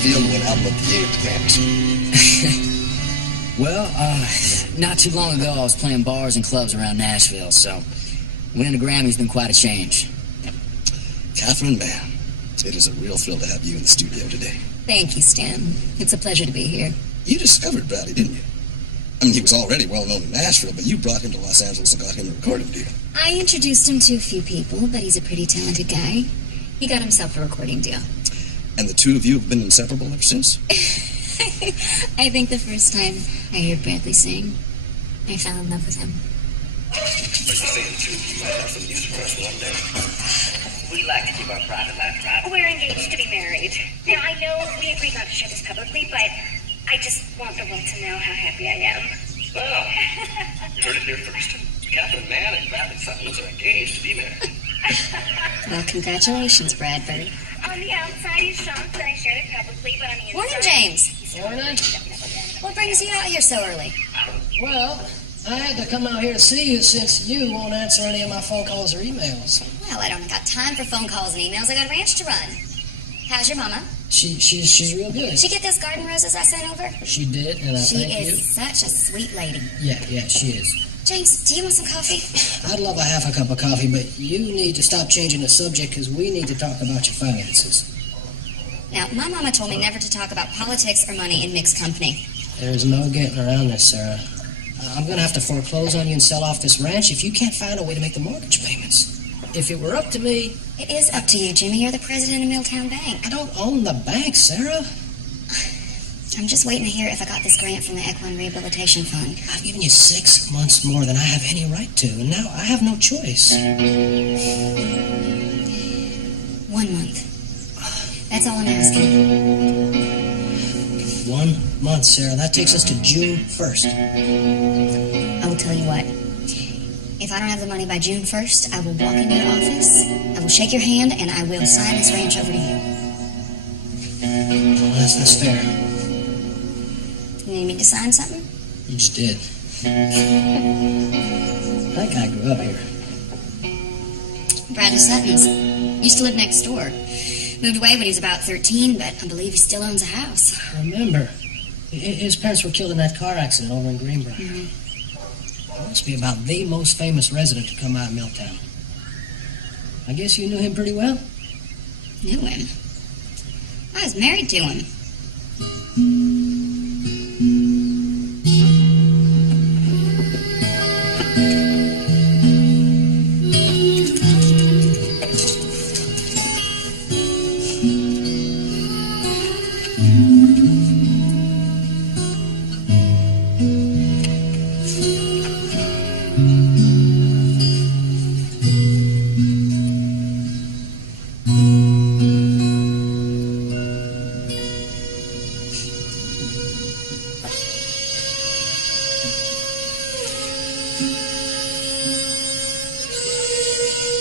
feel when out with the air grams? Well, not too long ago, I was playing bars and clubs around Nashville, so winning a Grammy's been quite a change. Catherine, man, it is a real thrill to have you in the studio today. Thank you, Stan. It's a pleasure to be here. You discovered Bradley, didn't you? I mean, he was already well known in Nashville, but you brought him to Los Angeles and got him a recording deal. I introduced him to a few people, but he's a pretty talented guy. He got himself a recording deal. And the two of you have been inseparable ever since? I think the first time I heard Bradley sing, I fell in love with him. Are you saying the two of you might have some music crush one day? We like to keep our private life private. We're engaged to be married. Now, I know we agreed not to share this publicly, but I just want the world to know how happy I am. Well, you heard it here first. Catherine Mann and Bradley Sutton are engaged to be married. Well, congratulations, Bradford. On the outside, he's shocked that I shared it publicly, but on the inside... Morning, James. Morning. What brings you out here so early? Well, I had to come out here to see you since you won't answer any of my phone calls or emails. Well, I don't got time for phone calls and emails. I got a ranch to run. How's your mama? She's real good. Did she get those garden roses I sent over? She did, and I thank you. She is such a sweet lady. Yeah, she is. James, do you want some coffee? I'd love a half a cup of coffee, but you need to stop changing the subject because we need to talk about your finances. Now, my mama told me never to talk about politics or money in mixed company. There's no getting around this, Sarah. I'm going to have to foreclose on you and sell off this ranch if you can't find a way to make the mortgage payments. If it were up to me... It is up to you, Jimmy. You're the president of Milltown Bank. I don't own the bank, Sarah. I'm just waiting to hear if I got this grant from the Equine Rehabilitation Fund. I've given you 6 months more than I have any right to, and now I have no choice. 1 month. That's all I'm asking. 1 month, Sarah. That takes us to June 1st. I will tell you what. If I don't have the money by June 1st, I will walk into your office, I will shake your hand, and I will sign this ranch over to you. Well, that's fair. You need me to sign something? You just did. That guy grew up here. Bradley Sutton's. Used to live next door. Moved away when he was about 13, but I believe he still owns a house. I remember. His parents were killed in that car accident over in Greenbrier. Mm-hmm. He must be about the most famous resident to come out of Milltown. I guess you knew him pretty well? Knew him? I was married to him.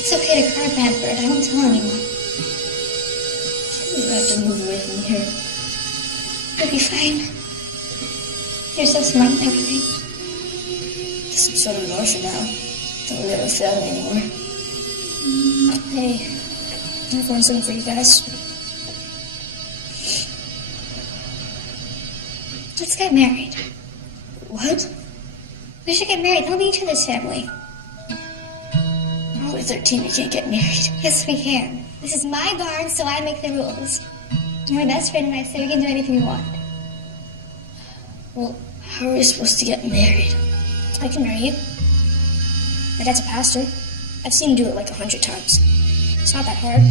It's okay to cry, Bradford. I won't tell anyone. You have to move away from here. You'll be fine. You're so smart and everything. Just sort of an orphan now. Don't really have a family anymore. Hey, I've won something for you guys. Let's get married. What? We should get married. That'll be each other's family. We're only 13, we can't get married. Yes, we can. This is my barn, so I make the rules. My best friend and I say we can do anything we want. Well, how are we supposed to get married? I can marry you. My dad's a pastor. I've seen him do it like 100 times. It's not that hard.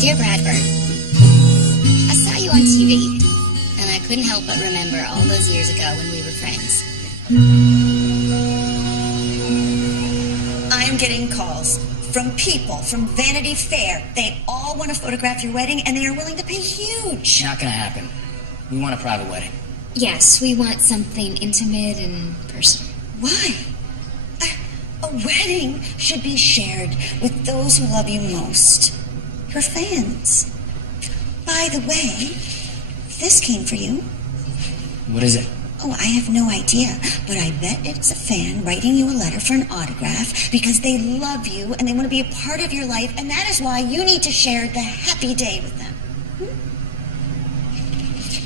Dear Bradford, I saw you on TV, and I couldn't help but remember all those years ago when we were friends. I am getting calls from people from Vanity Fair. They all want to photograph your wedding, and they are willing to pay huge. Not gonna happen. We want a private wedding. Yes, we want something intimate and personal. Why? A wedding should be shared with those who love you most. Your fans. By the way, this came for you. What is it? Oh, I have no idea, but I bet it's a fan writing you a letter for an autograph because they love you and they want to be a part of your life, and that is why you need to share the happy day with them.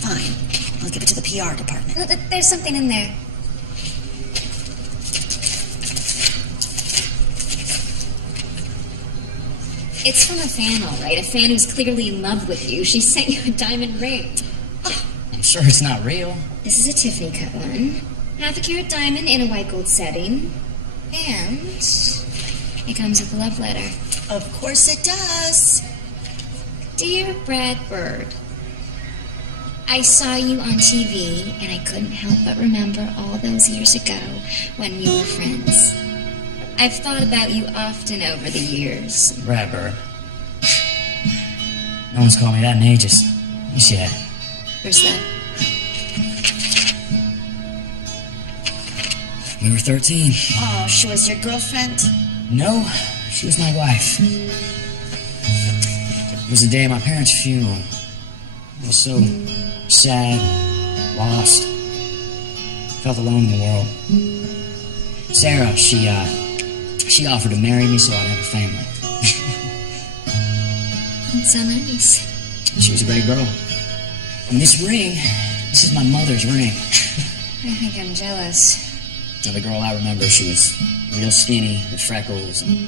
Fine. I'll give it to the PR department. There's something in there. It's from a fan, all right. A fan who's clearly in love with you. She sent you a diamond ring. I'm sure it's not real. This is a Tiffany cut one. Half a carat diamond in a white gold setting. And it comes with a love letter. Of course it does. Dear Brad Bird, I saw you on TV, and I couldn't help but remember all those years ago when we were friends. I've thought about you often over the years. Brad Bird. No one's called me that in ages. Yes, yeah. Where's that? We were 13. Oh, she was your girlfriend? No, she was my wife. It was the day of my parents' funeral. I was so sad, lost, felt alone in the world. Sarah, she offered to marry me so I'd have a family. That's so nice. She was a great girl. And this ring, this is my mother's ring. I think I'm jealous. Now, the girl I remember, she was real skinny with freckles, and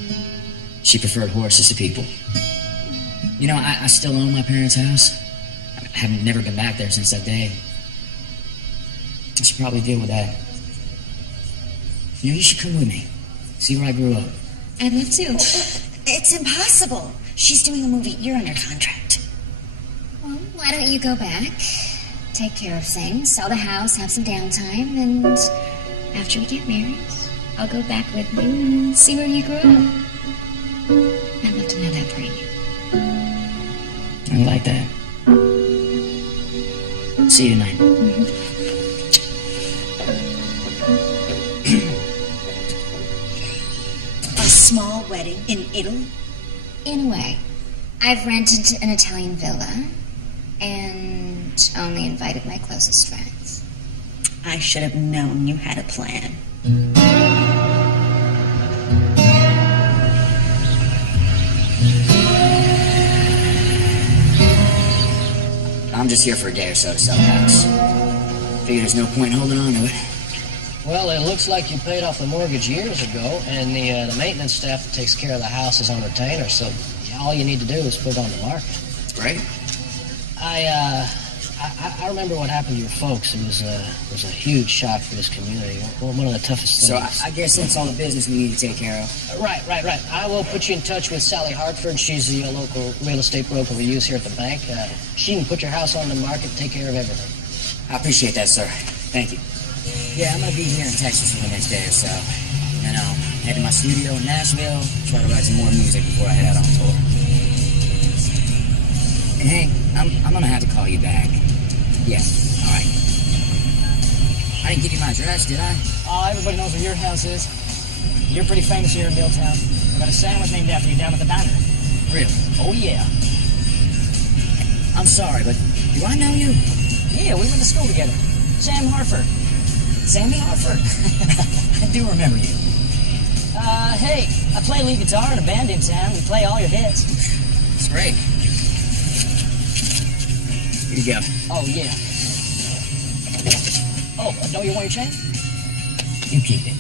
she preferred horses to people. You know, I still own my parents' house. I haven't never been back there since that day. I should probably deal with that. You know, you should come with me. See where I grew up. I'd love to. It's impossible. She's doing a movie. You're under contract. Well, why don't you go back, take care of things, sell the house, have some downtime, and after we get married, I'll go back with you and see where you grew up. I'd love to know that for you. I like that. See you tonight. A small wedding in Italy? In a way. I've rented an Italian villa and only invited my closest friends. I should have known you had a plan. I'm just here for a day or so to sell the house. Figure there's no point in holding on to it. Well, it looks like you paid off the mortgage years ago, and the maintenance staff that takes care of the house is on retainer, so all you need to do is put it on the market. Great. I remember what happened to your folks. It was a huge shock for this community. One of the toughest things. So I guess that's all the business we need to take care of. Right. I will put you in touch with Sally Hartford. She's the local real estate broker we use here at the bank. She can put your house on the market, take care of everything. I appreciate that, sir. Thank you. Yeah, I'm going to be here in Texas for the next day or so. And I'll head to my studio in Nashville, try to write some more music before I head out on tour. And Hank, I'm going to have to call you back. Yeah, all right. I didn't give you my address, did I? Oh, everybody knows where your house is. You're pretty famous here in Milltown. I got a sandwich named after you down at the diner. Really? Oh, yeah. I'm sorry, but do I know you? Yeah, we went to school together. Sam Harford. Sammy Harford? I do remember you. Hey, I play lead guitar in a band in town. We play all your hits. It's great. Here you go. Oh, yeah. Oh, don't you want your chain? You keep it.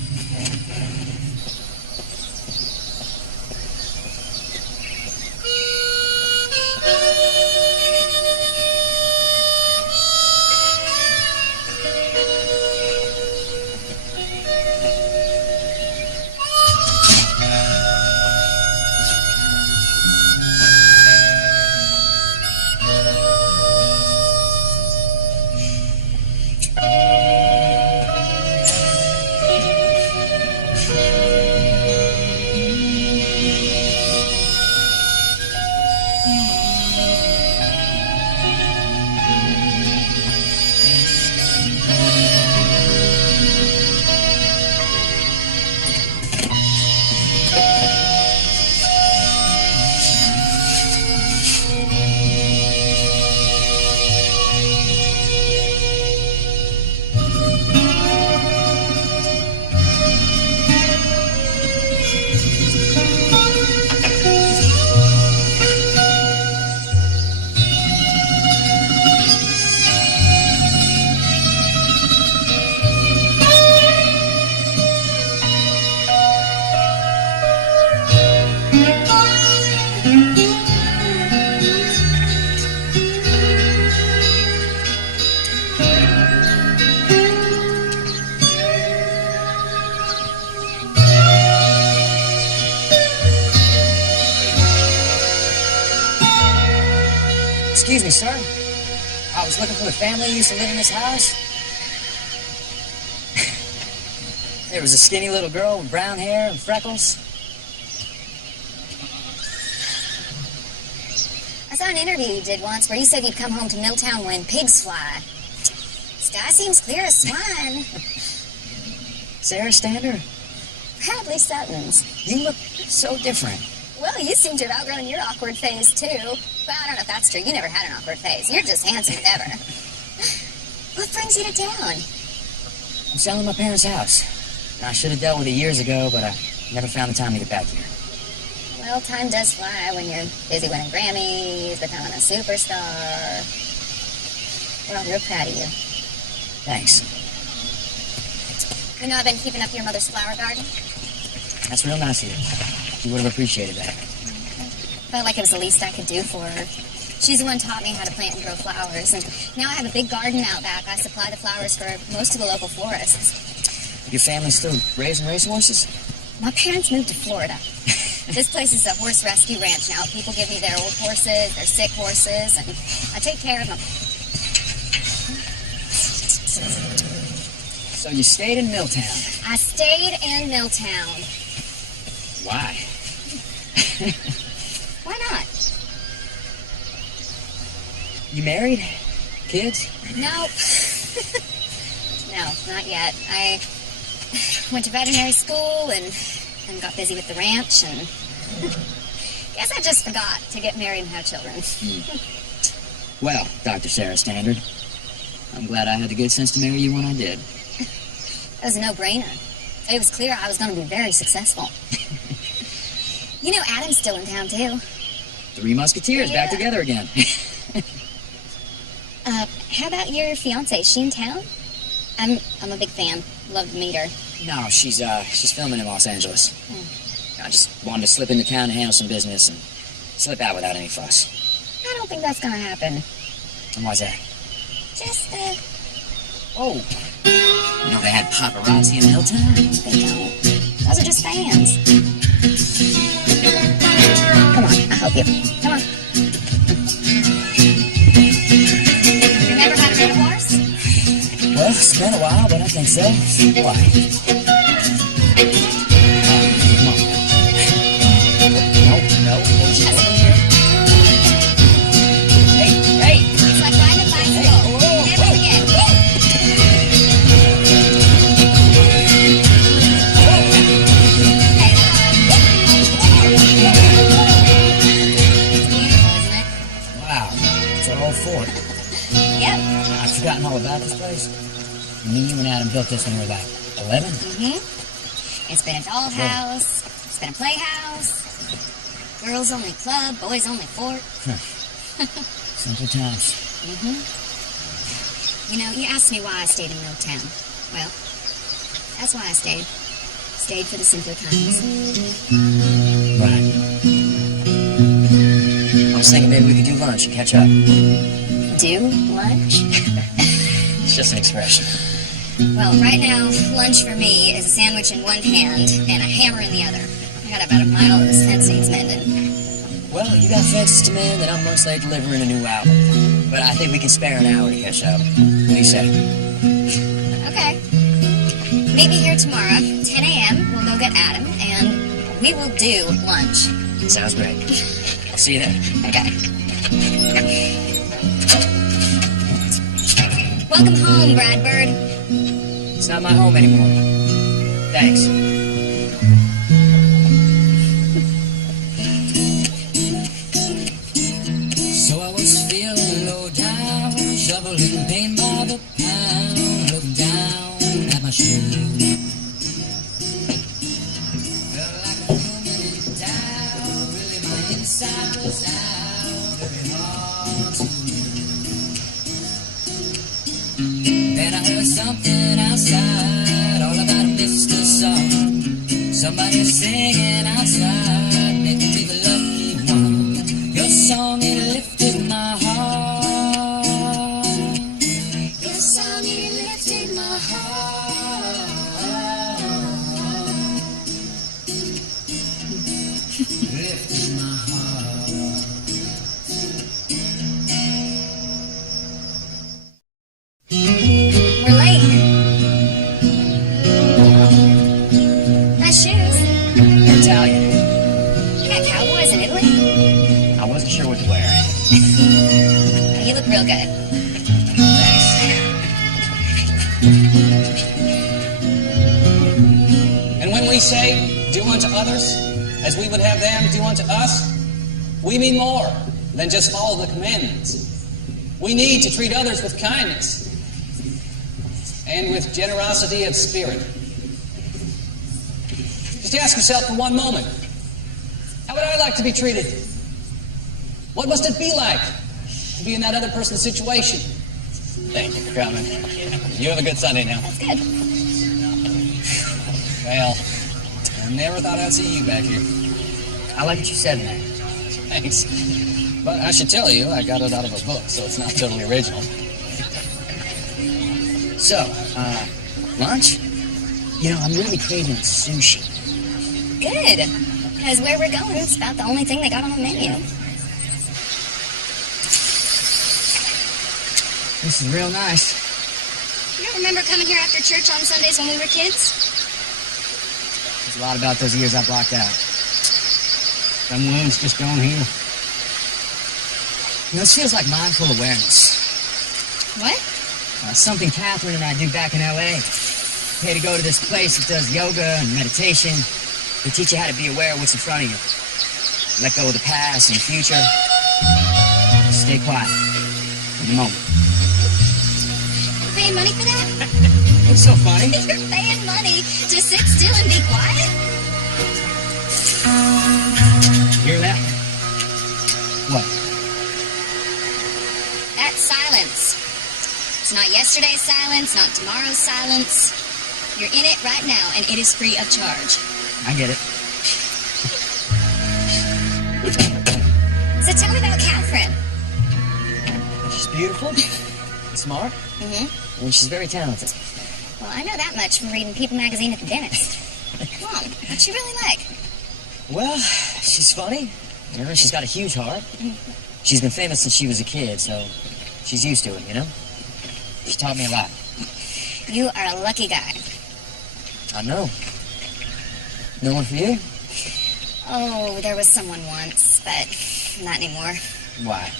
Excuse me, sir. I was looking for the family who used to live in this house. There was a skinny little girl with brown hair and freckles. I saw an interview you did once where you said you'd come home to Milltown when pigs fly. Sky seems clear as swine. Sarah Stander, Bradley Sutton's. you look so different. Well, you seem to have outgrown your awkward phase, too. Well, I don't know if that's true. You never had an awkward phase. You're just handsome as ever. What brings you to town? I'm selling my parents' house. I should have dealt with it years ago, but I never found the time to get back here. Well, time does fly when you're busy winning Grammys, becoming a superstar. Well, I'm real proud of you. Thanks. You know, I've been keeping up your mother's flower garden. That's real nice of you. You would have appreciated that. Felt like it was the least I could do for her. She's the one taught me how to plant and grow flowers, and now I have a big garden out back. I supply the flowers for most of the local florists. Your family's still raising racehorses? My parents moved to Florida. This place is a horse rescue ranch now. People give me their old horses, their sick horses, and I take care of them. So you stayed in Milltown. I stayed in Milltown. Why? Why not? You married? Kids? No. No, not yet. I went to veterinary school and got busy with the ranch, and guess I just forgot to get married and have children. Well, Dr. Sarah Standard, I'm glad I had the good sense to marry you when I did. It was a no-brainer. It was clear I was going to be very successful. You know, Adam's still in town, too. Three Musketeers back together again. How about your fiancée? Is she in town? I'm a big fan. Love to meet her. No, she's filming in Los Angeles. I just wanted to slip into town to handle some business and slip out without any fuss. I don't think that's going to happen. And why's that? Just, Oh. You know they had paparazzi in Milltown? They don't. Those are just fans. Come on, I'll help you. Come on. You never had a red horse? Well, it's been a while, but I think so. Why? Come on. No. Hey! It's like riding a bicycle. Never forget. Wow, it's a whole fort. Yep. I've forgotten all about this place. Me, you, and Adam built this when we were like 11? Mm-hmm. It's been a dollhouse. It's been a playhouse. Girls only club, boys only fort. Simple times. Mm-hmm. You know, you asked me why I stayed in Milltown. Well, that's why I stayed. Stayed for the simpler times. Right. I was thinking maybe we could do lunch and catch up. Do lunch? It's just an expression. Well, right now, lunch for me is a sandwich in one hand and a hammer in the other. I got about a mile of this fence needs mending. Well, you got fences to mend, and I'm most late delivering a new album. But I think we can spare an hour to catch up. What do you say? Okay. Meet me here tomorrow, 10 a.m. We'll go get Adam, and we will do lunch. Sounds great. I'll see you then. Okay. Welcome home, Bradbird. It's not my home anymore. Thanks. So I was feeling low down, shoveling pain by the pound, looking down at my shoes. Felt like a human down, really my inside was out, very hard to move. Then I heard something outside, all about a Mr. Song. Somebody singing outside, making me the lucky one. Your song, it lifted my heart. Your song, it lifted my heart. Lifted my heart. Italian. You got cowboys in Italy? I wasn't sure what to wear. You look real good. Thanks. And when we say, do unto others as we would have them do unto us, we mean more than just follow the commandments. We need to treat others with kindness and with generosity of spirit. Just ask yourself for one moment, how would I like to be treated? What must it be like to be in that other person's situation? Thank you for coming. You have a good Sunday now. That's good. Well, I never thought I'd see you back here. I like what you said in there. Thanks. But I should tell you, I got it out of a book, so it's not totally original. So, lunch? You know, I'm really craving sushi. Good. Because where we're going, it's about the only thing they got on the menu. This is real nice. You don't remember coming here after church on Sundays when we were kids? There's a lot about those years I blocked out. Some wounds just don't heal. You know, this feels like mindful awareness. What? Something Catherine and I do back in L.A. We had to go to this place that does yoga and meditation. They teach you how to be aware of what's in front of you. Let go of the past and the future. Stay quiet in the moment. You're paying money for that? What's so funny? You're paying money to sit still and be quiet? Hear that? What? That's silence. It's not yesterday's silence, not tomorrow's silence. You're in it right now, and it is free of charge. I get it. So tell me about Catherine. She's beautiful, smart, Mm-hmm. and she's very talented. Well, I know that much from reading People magazine at the dentist. Come on, what's she really like? Well, she's funny. You know, she's got a huge heart. She's been famous since she was a kid, so she's used to it, you know? She taught me a lot. You are a lucky guy. I know. No one for you? Oh, there was someone once, but not anymore. Why?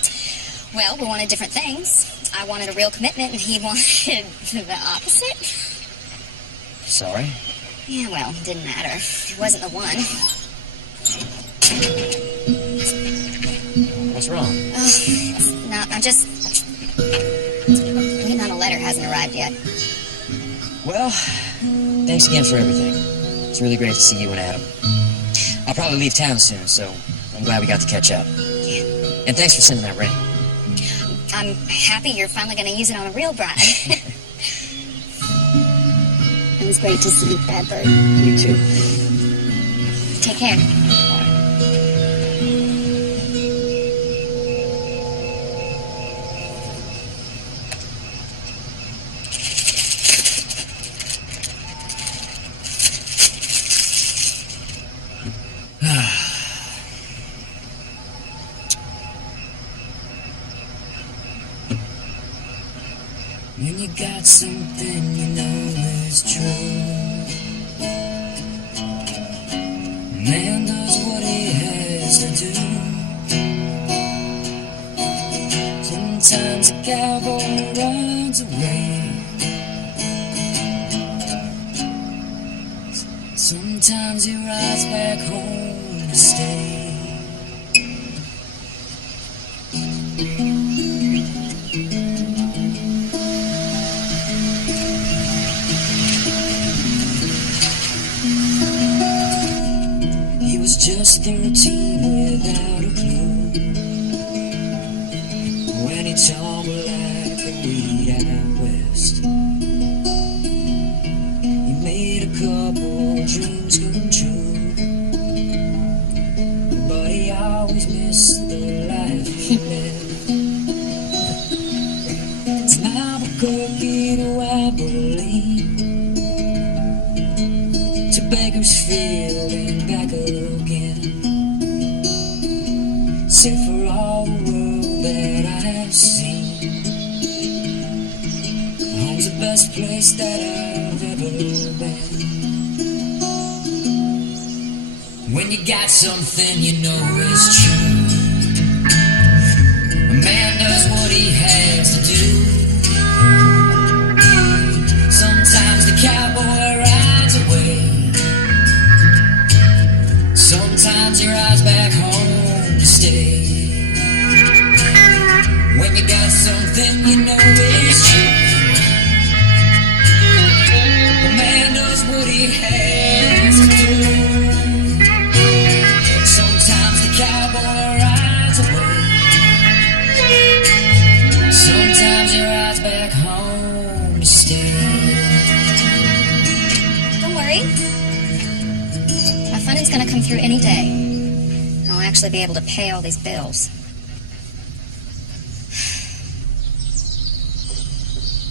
Well, we wanted different things. I wanted a real commitment, and he wanted the opposite. Sorry. Yeah, well, it didn't matter. He wasn't the one. What's wrong? Oh, no, I'm just... Waiting on a letter hasn't arrived yet. Well, thanks again for everything. It's really great to see you and Adam. I'll probably leave town soon, so I'm glad we got to catch up. Yeah. And thanks for sending that ring. I'm happy you're finally going to use it on a real bride. It was great to see you, Bradford. You too. Take care. When you got something you know is true, man does what he has to do. Sometimes a cowboy runs away, sometimes he rides back home to stay. Just 13 without a clue, when he tumbled like a weed out west. He made a couple dreams come true, but he always missed the life he lived. From Albuquerque to Abilene, to Bakersfield and back again. Said for all the world that I have seen, home's the best place that I've ever been. When you got something you know is true, a man does what he has to do. Sometimes the cowboy rides away, sometimes he rides back home to stay. When you got something you know is true, a man does what he has to do. Sometimes the cowboy rides away, sometimes he rides back home to stay. Don't worry. My funding's gonna come through any day. I'll actually be able to pay all these bills.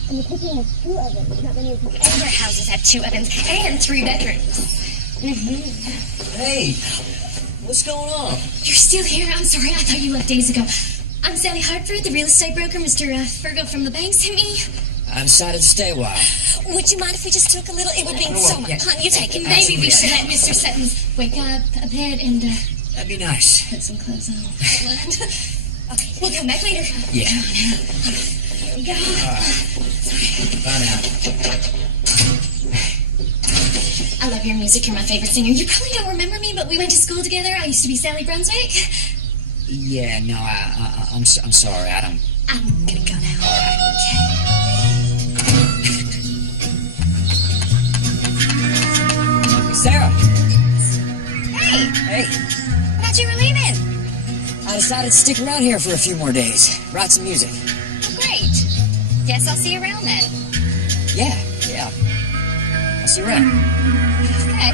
And the kitchen has 2 ovens. Not many of these Older houses have 2 ovens and 3 bedrooms. Hey, what's going on? You're still here? I'm sorry. I thought you left days ago. I'm Sally Hartford, the real estate broker Mr. Fergo from the bank sent me. I decided to stay a while. Would you mind if we just took a little? It would mean so much. Honey, you take it. Maybe we should let Mr. Sutton's wake up a bit and That'd be nice. put some clothes on. Okay, we'll come back later. Yeah. Here we go. Bye now. I love your music. You're my favorite singer. You probably don't remember me, but we went to school together. I used to be Sally Brunswick. Yeah, no, I'm sorry. I don't. I'm gonna go now. All right. Sarah. Hey, Hey, I thought you were leaving. I decided to stick around here for a few more days. Write some music. Great. Guess I'll see you around then. Yeah. I'll see you around. Okay.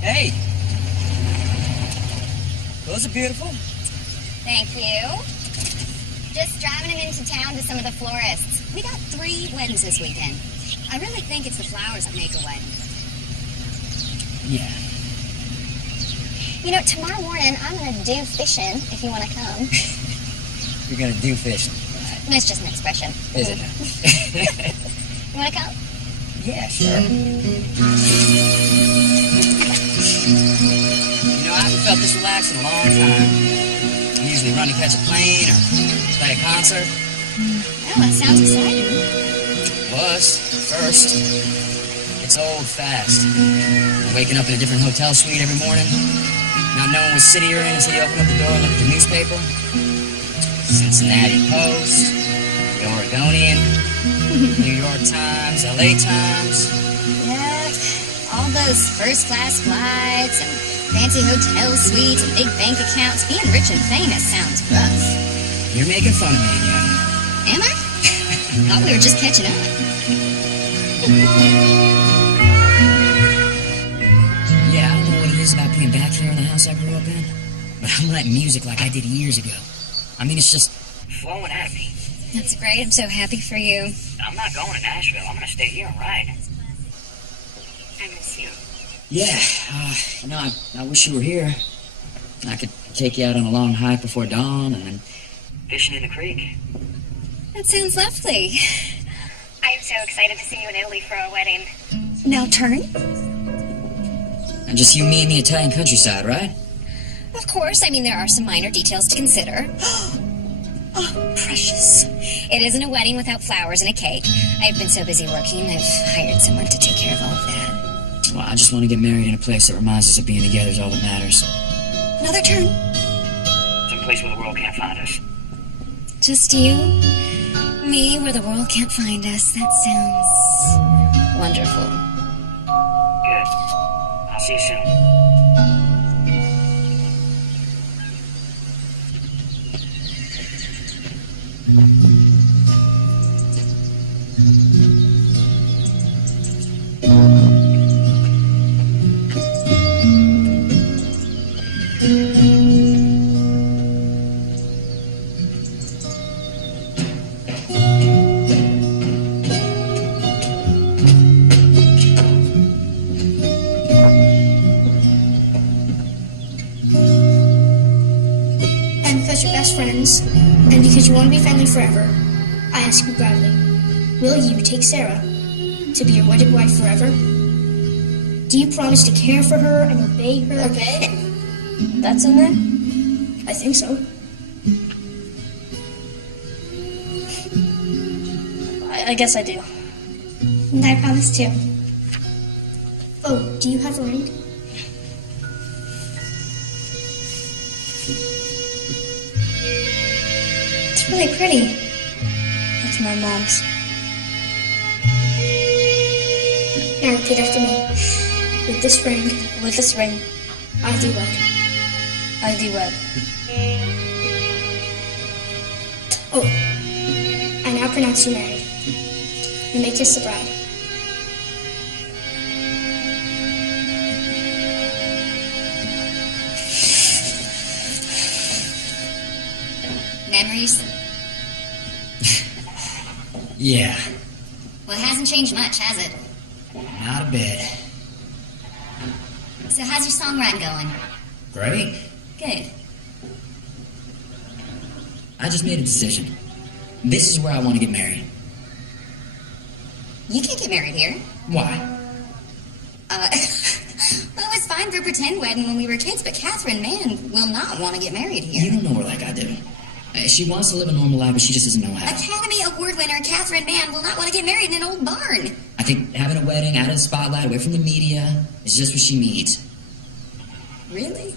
Hey. Those are beautiful. Thank you. Just driving him into town to some of the florists. We got 3 weddings this weekend. I really think it's the flowers that make a wedding. Yeah. You know, tomorrow morning I'm going to do fishing if you want to come. You're gonna do fishing. That's just an expression. Is it? You want to come? Yeah, sure. You know, I haven't felt this relaxed in a long time. I usually run to catch a plane or play a concert. Oh, that sounds exciting. Was first. It's old fast. Waking up in a different hotel suite every morning, not knowing what city you're in until you open up the door and look at the newspaper. Cincinnati Post, the Oregonian, New York Times, LA Times. Yeah, all those first-class flights and fancy hotel suites and big bank accounts. Being rich and famous sounds rough. You're making fun of me again. Am I? Thought we were just catching up. Yeah, I don't know what it is about being back here in the house I grew up in, but I'm writing music like I did years ago. I mean, it's just Flowing out of me. That's great. I'm so happy for you. I'm not going to Nashville. I'm going to stay here and write. I miss you. yeah. You know, I wish you were here. I could take you out on a long hike before dawn, and then Fishing in the creek. That sounds lovely. I'm so excited to see you in Italy for our wedding. Now turn. and just you, me, and the Italian countryside, right? Of course. I mean, there are some minor details to consider. Oh, precious. It isn't a wedding without flowers and a cake. I've been so busy working, I've hired someone to take care of all of that. Well, I just want to get married in a place that reminds us of being together is all that matters. Another turn. Some place where the world can't find us. Just you, me, where the world can't find us. That sounds wonderful. Good. I'll see you soon. And because you're best friends, and because you want to be family forever, I ask you proudly, will you take Sarah to be your wedded wife forever? Do you promise to care for her and obey her? Obey? That's in there? I think so. I guess I do. And I promise too. Oh, do you have a ring? It's really pretty. That's my mom's. Now repeat after me. With this ring, I I do wed. wed. Oh, I now pronounce you married. You may kiss the bride. Memories? Yeah, Well, it hasn't changed much, has it? not a bit. So how's your songwriting going? Great. Good. I just made a decision. This is where I want to get married. You can't get married here. Why? Well, it was fine for a pretend wedding when we were kids, but Catherine Mann will not want to get married here. You don't know her like I do. She wants to live a normal life, but she just doesn't know how. Academy Award winner Catherine Mann will not want to get married in an old barn. I think having a wedding out of the spotlight, away from the media, is just what she needs. Really?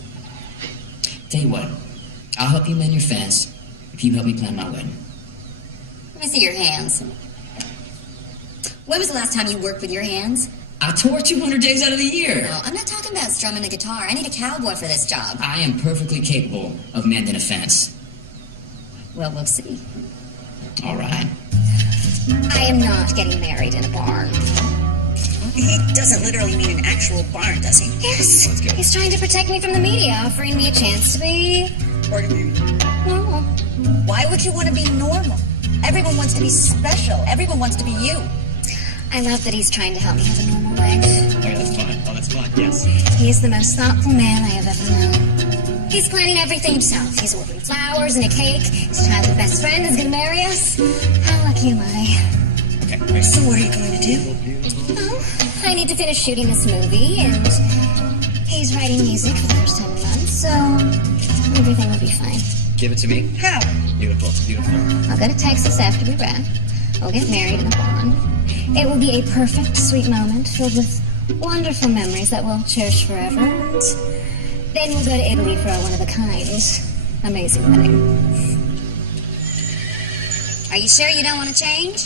Tell you what, I'll help you mend your fence if you help me plan my wedding. Let me see your hands. When was the last time you worked with your hands? I tour 200 days out of the year. No, I'm not talking about strumming a guitar. I need a cowboy for this job. I am perfectly capable of mending a fence. Well, we'll see. All right. I am not getting married in a barn. He doesn't literally mean an actual barn, does he? Yes. He's trying to protect me from the media, offering me a chance to be normal. Why would you want to be normal? Everyone wants to be special. Everyone wants to be you. I love that he's trying to help me have a normal life. Okay, that's fine. Oh, that's fine. Yes. He is the most thoughtful man I have ever known. He's planning everything himself. He's ordering flowers and a cake. His childhood best friend is going to marry us. How lucky am I? Okay. So what are you going to do? Well, I need to finish shooting this movie, and he's writing music for the first time in months, so everything will be fine. Give it to me. How? Beautiful. Beautiful. I'll go to Texas after we wrap. We'll get married in a barn. It will be a perfect, sweet moment filled with wonderful memories that we'll cherish forever. And then we'll go to Italy for a one-of-a-kind, amazing wedding. Are you sure you don't want to change?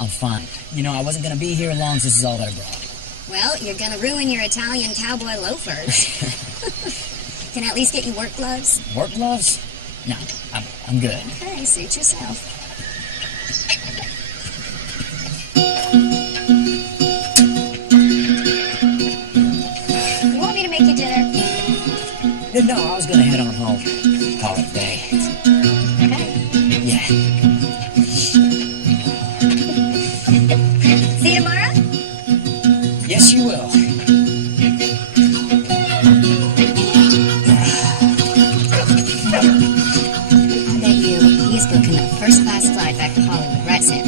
I'm fine. You know, I wasn't going to be here as long as this is all that I brought. Well, you're going to ruin your Italian cowboy loafers. Can I at least get you work gloves? Work gloves? No, I'm good. Okay, suit yourself. You want me to make you dinner? No, I was going to head on home. Call it a day. Okay. Yeah. See you tomorrow? Yes, you will. I bet you he's booking a first-class flight back to Hollywood, right, Sam?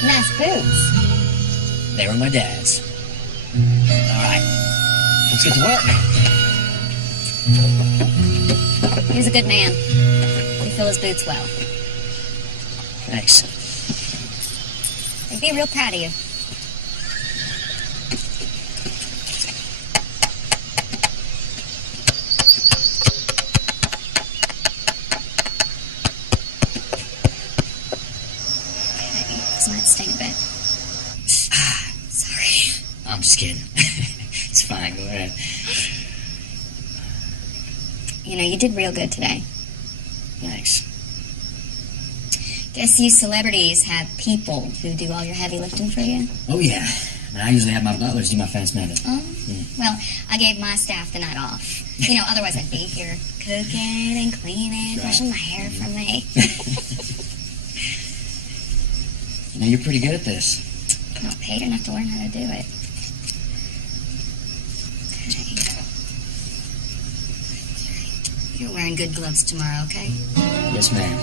Nice boots. They were my dad's. All right. Let's get to work. He was a good man. He filled his boots well. Thanks. He'd be real proud of you. I'm just kidding. It's fine, go ahead. You know, you did real good today. Thanks. Guess you celebrities have people who do all your heavy lifting for you? Oh, yeah. And I usually have my butlers do my fence mending. Oh? Well, I gave my staff the night off. You know, otherwise I'd be here cooking and cleaning, brushing my hair for me. You know, you're pretty good at this. I'm not paid enough to learn how to do it. Okay. You're wearing good gloves tomorrow, okay? Yes, ma'am.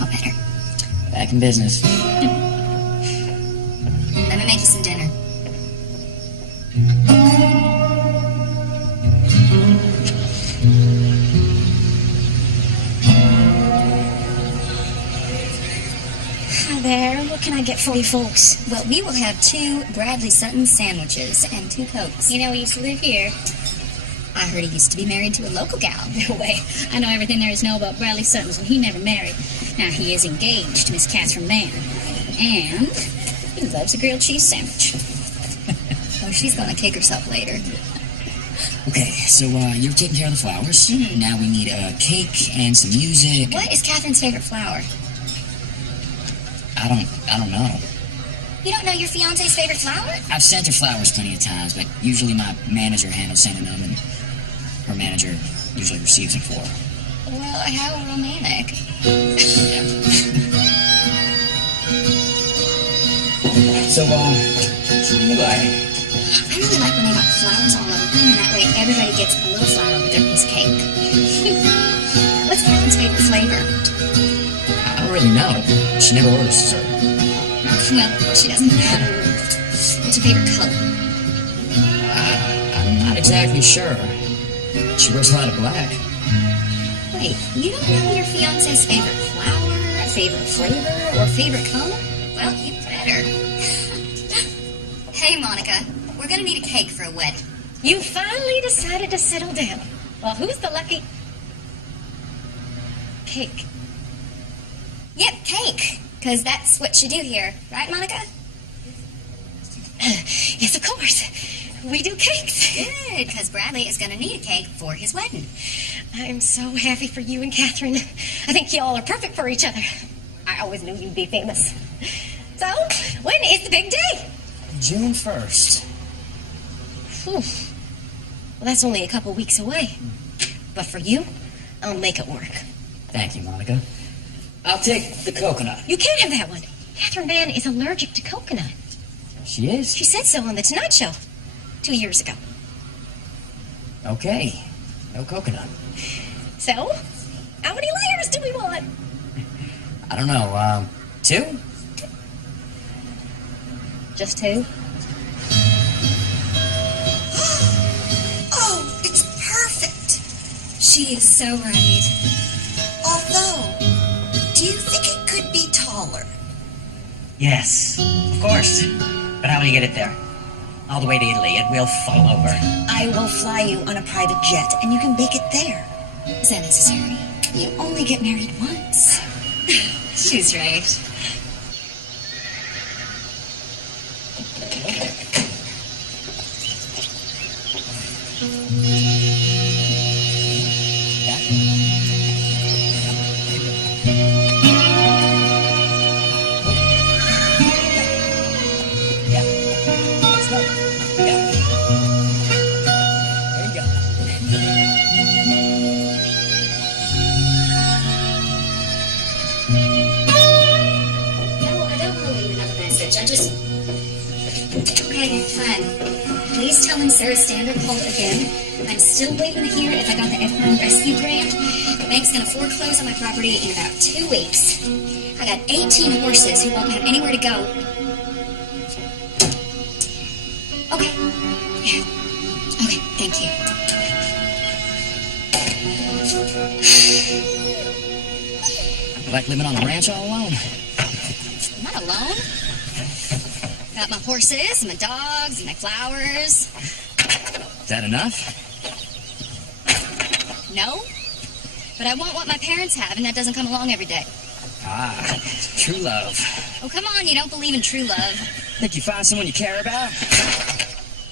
I'll bet her. Back in business. Let me make you some dinner. Hi there. What can I get for you folks? Well, we will have 2 Bradley Sutton sandwiches and 2 Cokes. You know, he used to live here. I heard he used to be married to a local gal. No way. I know everything there is to know about Bradley Sutton's, and he never married. Now, he is engaged to Miss Catherine Mann. And he loves a grilled cheese sandwich. Oh, she's gonna kick herself later. Okay, so you're taking care of the flowers. Mhm. Now we need a cake and some music. What is Catherine's favorite flower? I don't know. You don't know your fiance's favorite flower? I've sent her flowers plenty of times, but usually my manager handles sending them, and her manager usually receives them for her. Well, how romantic. So, what do you like? I really like when they got flowers all over them, and that way everybody gets a little flower with their piece of cake. What's Catherine's favorite flavor? I don't really know. She never orders dessert. Well, of course she doesn't. What's your favorite color? I'm not exactly sure. She wears a lot of black. Wait, you don't know your fiance's favorite flower, favorite flavor, or favorite color? Well, you better. Hey, Monica, we're gonna need a cake for a wedding. You finally decided to settle down. Well, who's the lucky... Cake. Yep, cake. Because that's what you do here. Right, Monica? Yes, of course. We do cakes. Good, because Bradley is going to need a cake for his wedding. I'm so happy for you and Catherine. I think y'all are perfect for each other. I always knew you'd be famous. So, when is the big day? June 1st. Well, that's only a couple weeks away. But for you, I'll make it work. Thank you, Monica. I'll take the coconut. You can't have that one. Catherine Mann is allergic to coconut. She is? She said so on The Tonight Show 2 years ago. Okay. No coconut. So, how many layers do we want? I don't know, 2? Just 2? Oh, it's perfect. She is so right. Although, do you think it could be taller? Yes, of course. But how will you get it there? All the way to Italy. It will fall over. I will fly you on a private jet, and you can bake it there. Is that necessary? You only get married once. She's right. Sarah Standard called again. I'm still waiting to hear if I got the F-Farm Rescue Grant. The bank's going to foreclose on my property in about 2 weeks. I got 18 horses who won't have anywhere to go. Okay. Yeah. Okay, thank you. You like living on a ranch all alone? I'm not alone. Got my horses, and my dogs, and my flowers. Is that enough? No. But I want what my parents have, and that doesn't come along every day. Ah, true love. Oh, come on, you don't believe in true love. think you find someone you care about,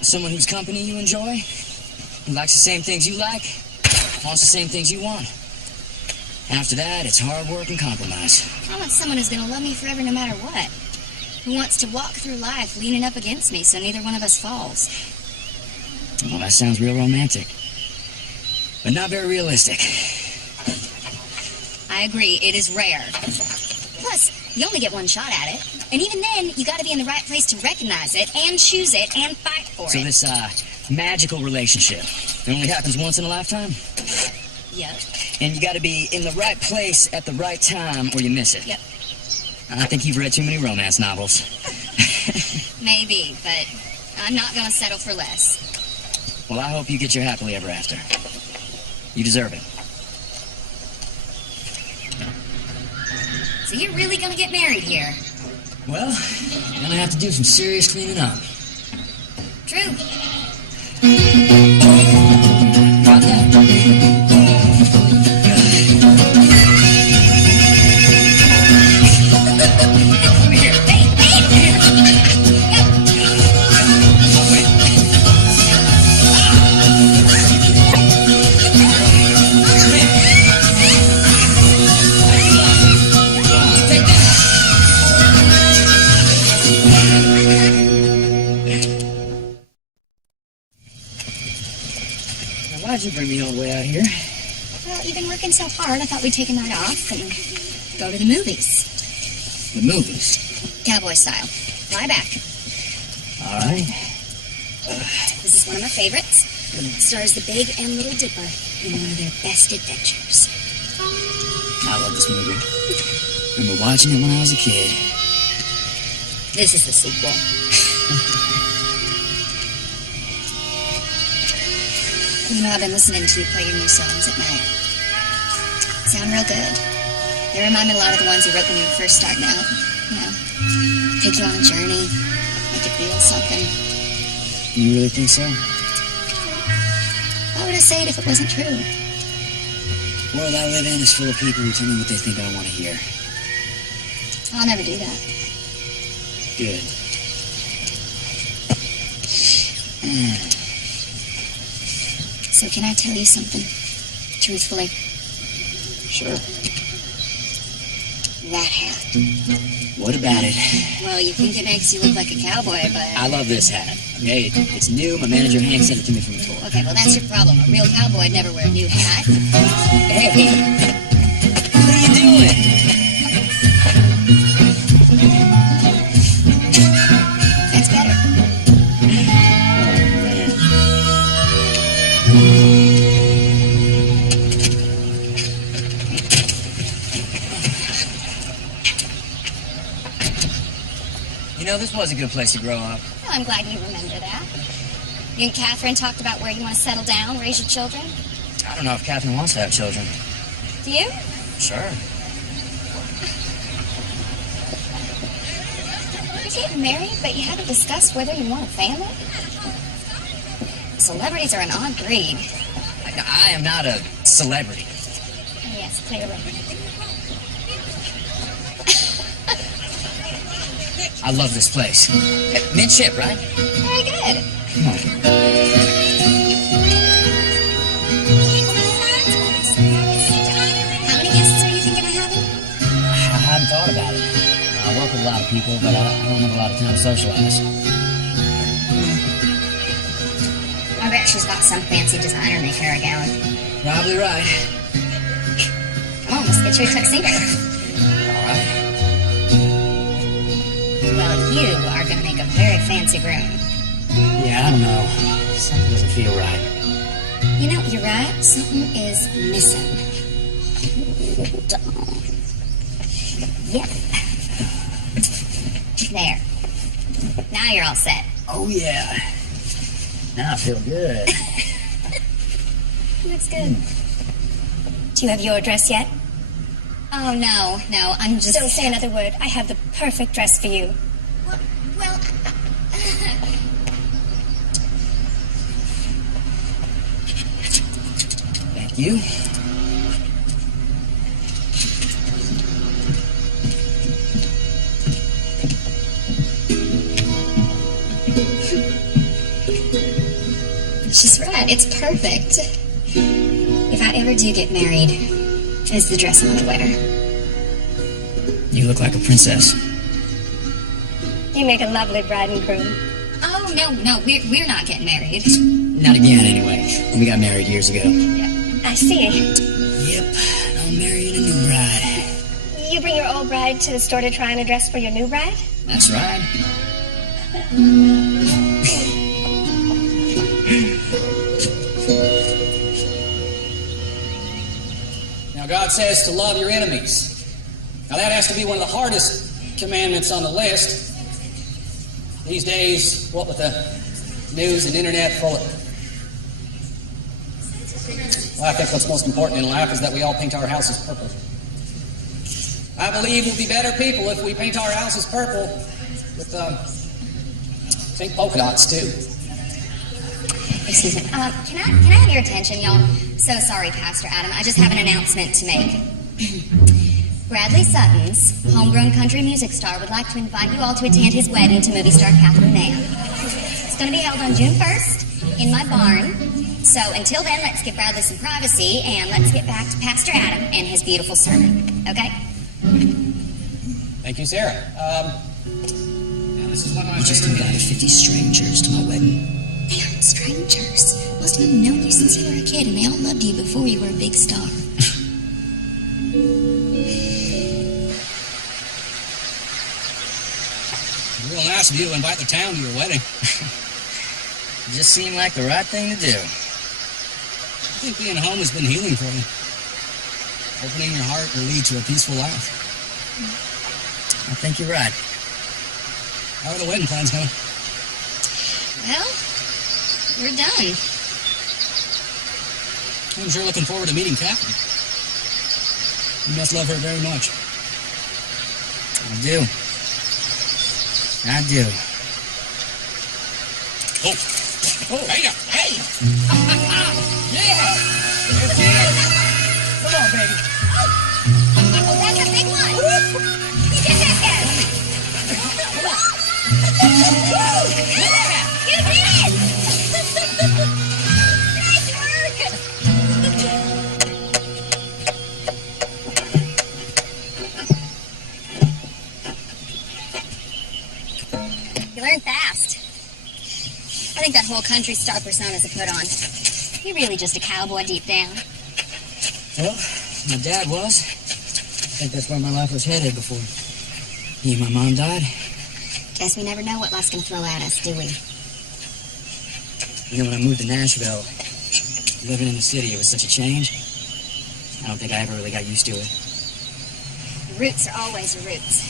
someone whose company you enjoy, who likes the same things you like, wants the same things you want. After that, it's hard work and compromise. I want someone who's going to love me forever no matter what. Who wants to walk through life leaning up against me so neither one of us falls. Well, that sounds real romantic. But not very realistic. I agree, it is rare. Plus, you only get one shot at it. And even then, you gotta be in the right place to recognize it, and choose it, and fight for So it. this, magical relationship, it only happens once in a lifetime? Yep. And you gotta be in the right place at the right time, or you miss it. Yep. I think you've read too many romance novels. Maybe, but I'm not gonna settle for less. Well, I hope you get your happily ever after. You deserve it. So you're really gonna get married here? Well, you're gonna have to do some serious cleaning up. True. Right there. Why'd you bring me all the way out here? Well, you've been working so hard, I thought we'd take a night off and go to the movies. The movies? Cowboy style. Lie back. All right. This is one of my favorites. It stars the Big and Little Dipper in one of their best adventures. I love this movie. Remember watching it when I was a kid. This is the sequel. You know, I've been listening to you play your new songs at night. Sound real good. They remind me a lot of the ones you wrote when you were first starting out. You know, take you on a journey, make it feel something. You really think so? Why would I say it if it wasn't true? The world I live in is full of people who tell me what they think I want to hear. I'll never do that. Good. So can I tell you something? Truthfully? Sure. That hat. What about it? Well, you think it makes you look like a cowboy, but... I love this hat. Okay, it's new. My manager Hank sent it to me from the store. Okay, well, that's your problem. A real cowboy would never wear a new hat. Hey! What are you doing? That's better. You know, this was a good place to grow up. Well, I'm glad you remember that. You and Catherine talked about where you want to settle down, raise your children. I don't know if Catherine wants to have children. Do you? Sure. You're getting married, but you haven't discussed whether you want a family? Celebrities are an odd breed. I am not a celebrity. Yes, clearly. I love this place. Midship, right? Very good. Come on. How many guests are you thinking of having? I hadn't thought about it. I work with a lot of people, but I don't have a lot of time to socialize. I bet she's got some fancy designer making her a gown. Probably right. Come on, let's get you a tuxedo. All right. Well, you are going to make a very fancy groom. Yeah, I don't know. Something doesn't feel right. You know, you're right. Something is missing. Yep. There. Now you're all set. Oh, yeah. Now I feel good. Looks good. Do you have your dress yet? Oh, no, I'm just... Don't say another word. I have the perfect dress for you. Well, Thank you. that. It's perfect. If I ever do get married, it's the dress I'm gonna wear. You look like a princess. You make a lovely bride and groom. Oh, no, we're not getting married. Not again, anyway. We got married years ago. I see. Yep, I'm marrying a new bride. You bring your old bride to the store to try on a dress for your new bride? That's right. Now, God says to love your enemies. Now, that has to be one of the hardest commandments on the list. These days, what with the news and internet full of... Well, I think what's most important in life is that we all paint our houses purple. I believe we'll be better people if we paint our houses purple with pink polka dots, too. Excuse me. Can I have your attention, y'all? So sorry, Pastor Adam. I just have an announcement to make. Bradley Sutton's homegrown country music star would like to invite you all to attend his wedding to movie star Catherine Mann. It's going to be held on June 1st in my barn. So until then, let's give Bradley some privacy and let's get back to Pastor Adam and his beautiful sermon. Okay? Thank you, Sarah. This is one of my You just invited 50 strangers to my wedding. They aren't strangers. Most of them have known you since you were a kid and they all loved you before you were a big star. Real nice of you to invite the town to your wedding. It just seemed like the right thing to do. I think being home has been healing for you. Opening your heart will lead to a peaceful life. I think you're right. How are the wedding plans going? Well, we're done. I'm sure looking forward to meeting Catherine. You must love her very much. I do. I do. Oh, hey now. Hey! Yeah! Come on, baby. Oh, that's a big one. Get that guy. You did it! Nice work! You learn fast. I think that whole country star persona is a put on. You're really just a cowboy deep down. Well, my dad was. I think that's where my life was headed before he and my mom died. Guess we never know what life's gonna throw at us, do we? You know, when I moved to Nashville, living in the city, it was such a change. I don't think I ever really got used to it. Roots are always your roots.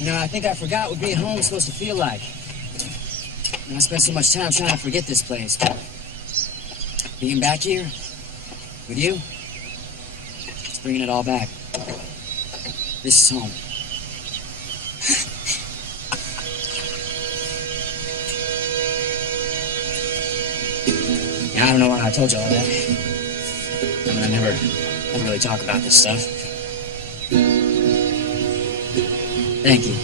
You know, I think I forgot what being home is supposed to feel like. And I spent so much time trying to forget this place. But being back here with you, it's bringing it all back. This is home. Yeah, I don't know why I told you all that. I mean, I never really talk about this stuff. Thank you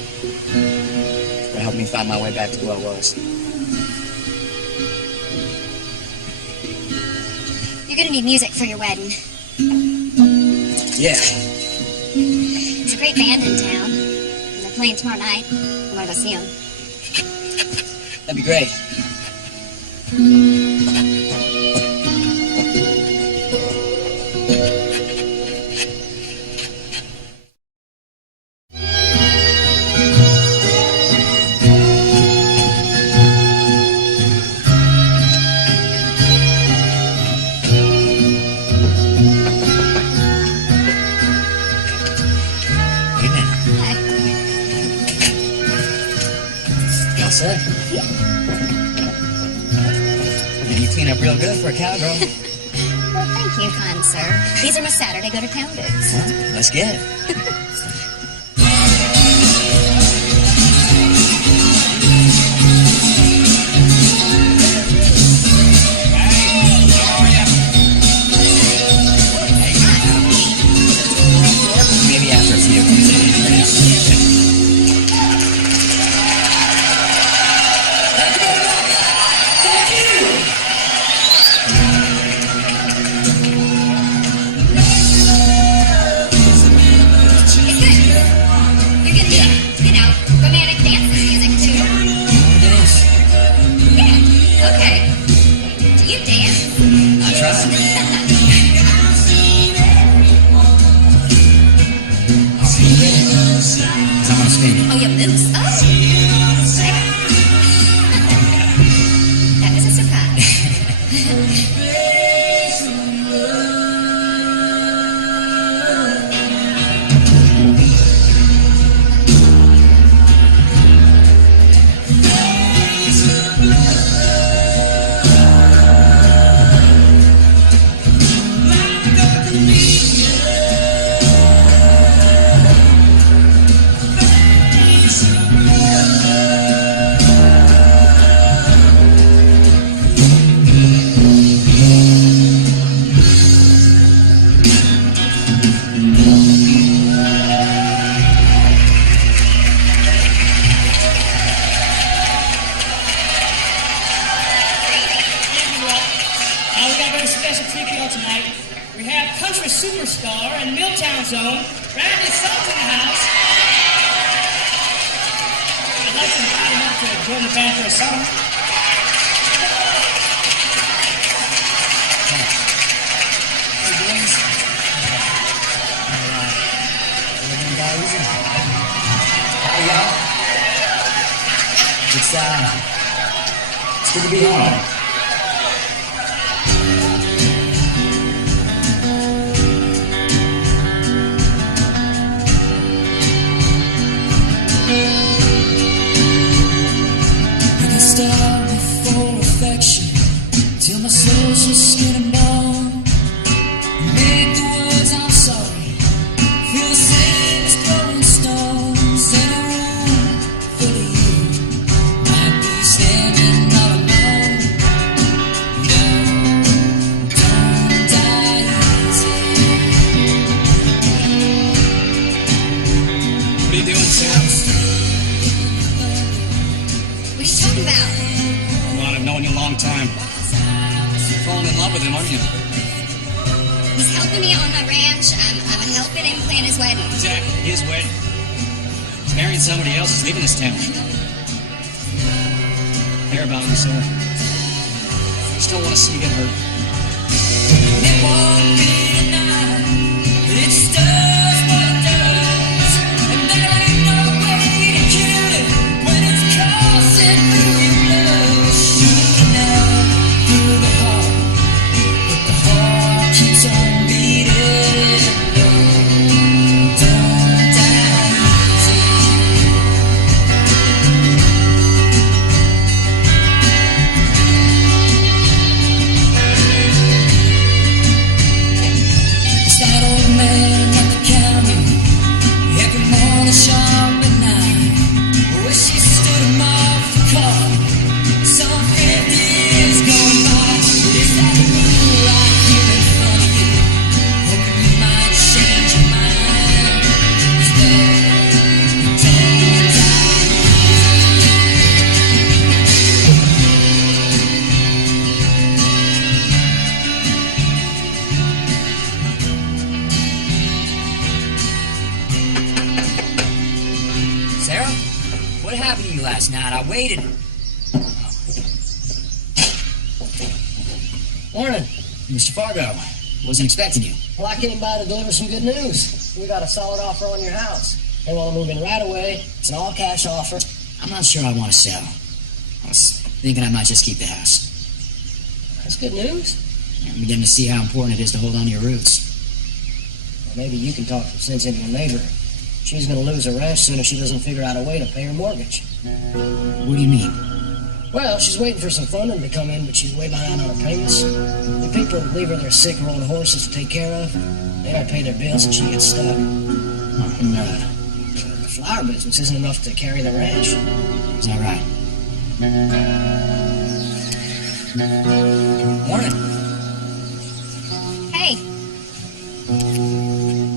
for helping me find my way back to who I was. You're gonna need music for your wedding. Yeah. There's a great band in town. They're playing tomorrow night. I'm gonna go see them. That'd be great. Set? Man, you clean up real good for a cowgirl. Well, thank you, kind sir. These are my Saturday go-to-town boots. Well, let's get it. Maybe after a few. dance this music too. Dance? Yeah, okay. Do you dance? I try. I'm gonna spin. Oh, you moose. Oh. That was a surprise. Tonight, we have country superstar and Milltown zone, Randy Salt in the house. I'd like to invite him up to join the band for a song. It's good to be home. Starve before affection till my soul's just skin and bone. Make the words I'm sorry feel the same as throwing stones in a room full of you. Might be standing all alone. No, don't die easy. What are you doing, Sam? What are you talking about? Come on, I've known you a long time. You're falling in love with him, aren't you? He's helping me on my ranch. I'm helping him plan his wedding. Exactly, his wedding. He's marrying somebody else. He's leaving this town. I care about you, Sarah. I just don't want to see you get hurt. It won't be enough, but it stirs what it does. And there ain't no way to kill it when it's coursing through your blood. Shooting out through the heart, but the heart keeps on beating. Don't die easy. It's that old man at the counter, every morning sharp at 9. Where she stood him off the car, some 50 years gone by. Is that blue right here in front of you, hoping you might change your mind? Is that don't die Sarah, what happened to you last night? I waited. Morning. Mr. Fargo, wasn't expecting you. Well, I came by to deliver some good news. We got a solid offer on your house. They want to move in right away. It's an all-cash offer. I'm not sure I want to sell. I was thinking I might just keep the house. That's good news. I'm beginning to see how important it is to hold on to your roots. Well, maybe you can talk some sense into your neighbor. She's going to lose her ranch soon if she doesn't figure out a way to pay her mortgage. What do you mean? Well, she's waiting for some funding to come in, but she's way behind on her payments. The people leave her their sick or old horses to take care of. They don't pay their bills and she gets stuck. And the flower business isn't enough to carry the ranch. Is that right? Morning. Hey,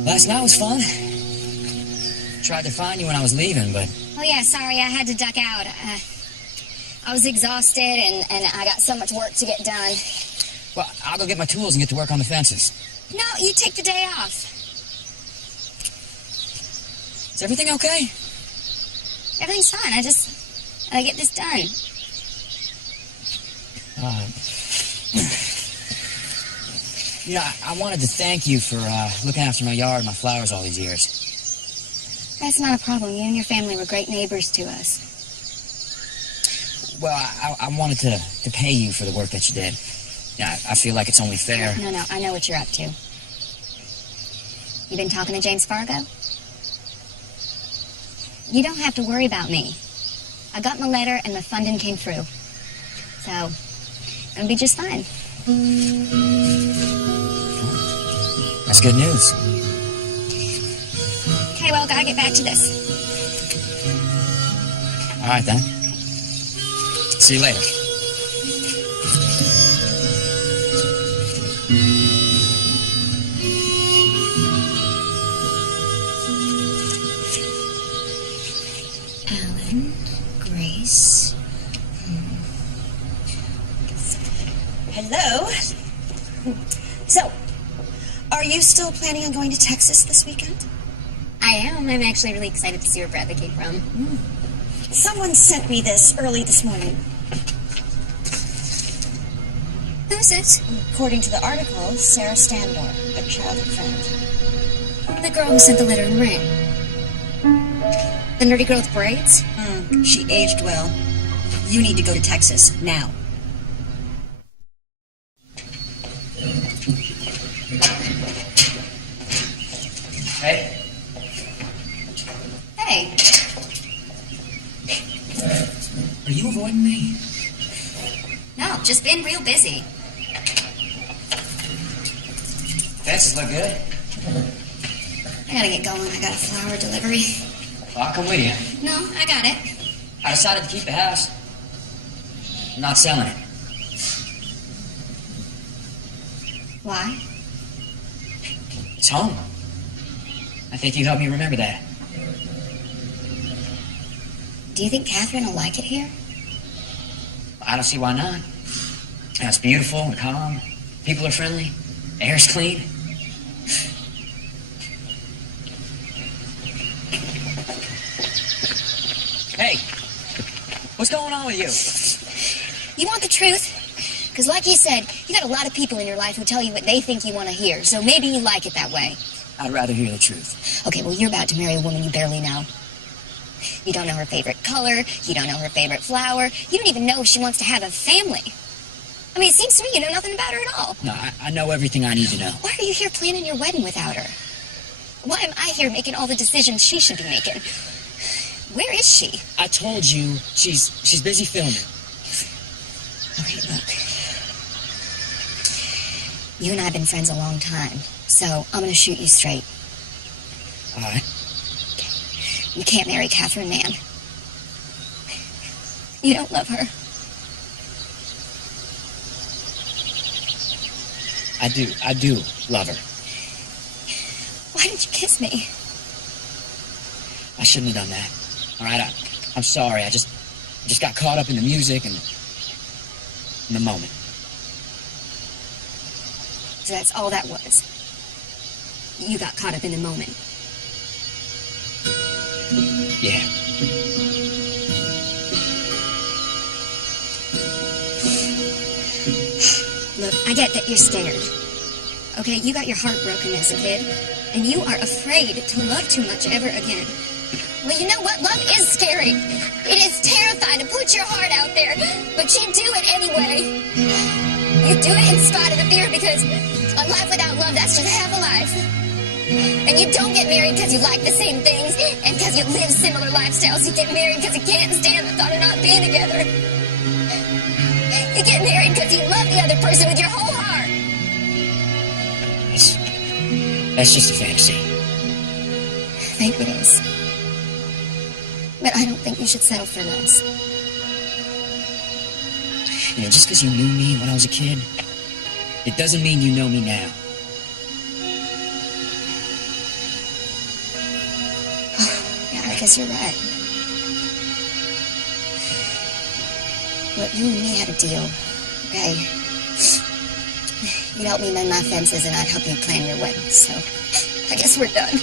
Last night was fun. Tried to find you when I was leaving, but oh yeah, sorry, I had to duck out. I was exhausted and I got so much work to get done. well, I'll go get my tools and get to work on the fences. No, you take the day off. Is everything okay? Everything's fine. I get this done. I wanted to thank you for looking after my yard and my flowers all these years. That's not a problem. You and your family were great neighbors to us. Well, I wanted to pay you for the work that you did. I feel like it's only fair. No, I know what you're up to. You been talking to James Fargo? You don't have to worry about me. I got my letter and my funding came through. So, it'll be just fine. That's good news. Okay, well, gotta get back to this. All right, then. See you later. Alan, Grace. Hello. So, are you still planning on going to Texas this weekend? I am. I'm actually really excited to see where Bradley came from. Someone sent me this early this morning. Who's it? According to the article, Sarah Standor, a childhood friend. The girl who sent the letter and ring. The nerdy girl with braids? She aged well. You need to go to Texas now. Hey. Hey. Are you avoiding me? No, just been real busy. Fences look good. I gotta get going. I got a flower delivery. Well, I'll come with you. No, I got it. I decided to keep the house. I'm not selling it. Why? It's home. I think you helped me remember that. Do you think Catherine will like it here? I don't see why not. It's beautiful and calm. People are friendly. Air's clean. Hey, what's going on with you? You want the truth? Because like you said, you got a lot of people in your life who tell you what they think you want to hear, so maybe you like it that way. I'd rather hear the truth. Okay, well, you're about to marry a woman you barely know. You don't know her favorite color. You don't know her favorite flower. You don't even know if she wants to have a family. I mean, it seems to me you know nothing about her at all. No, I know everything I need to know. Why are you here planning your wedding without her? Why am I here making all the decisions she should be making? Where is she? I told you she's busy filming. Okay, look. You and I have been friends a long time, so I'm going to shoot you straight. All right. You can't marry Catherine Mann. You don't love her. I do love her. Why did you kiss me? I shouldn't have done that. All right, I'm sorry. I just got caught up in the music and in the moment. So that's all that was. You got caught up in the moment. Yeah. Look, I get that you're scared. Okay, you got your heart broken as a kid, and you are afraid to love too much ever again. Well, you know what? Love is scary. It is terrifying to put your heart out there, but you do it anyway. You do it in spite of the fear, because a life without love, that's just half a life. And you don't get married because you like the same things, and because you live similar lifestyles. You get married because you can't stand the thought of not being together. You get married because you love the other person with your whole heart. That's just a fantasy. I think it is. But I don't think you should settle for less. You know, just because you knew me when I was a kid, it doesn't mean you know me now. Yeah, I guess you're right. Look, you and me had a deal, okay? You'd help me mend my fences and I'd help you plan your wedding, so I guess we're done.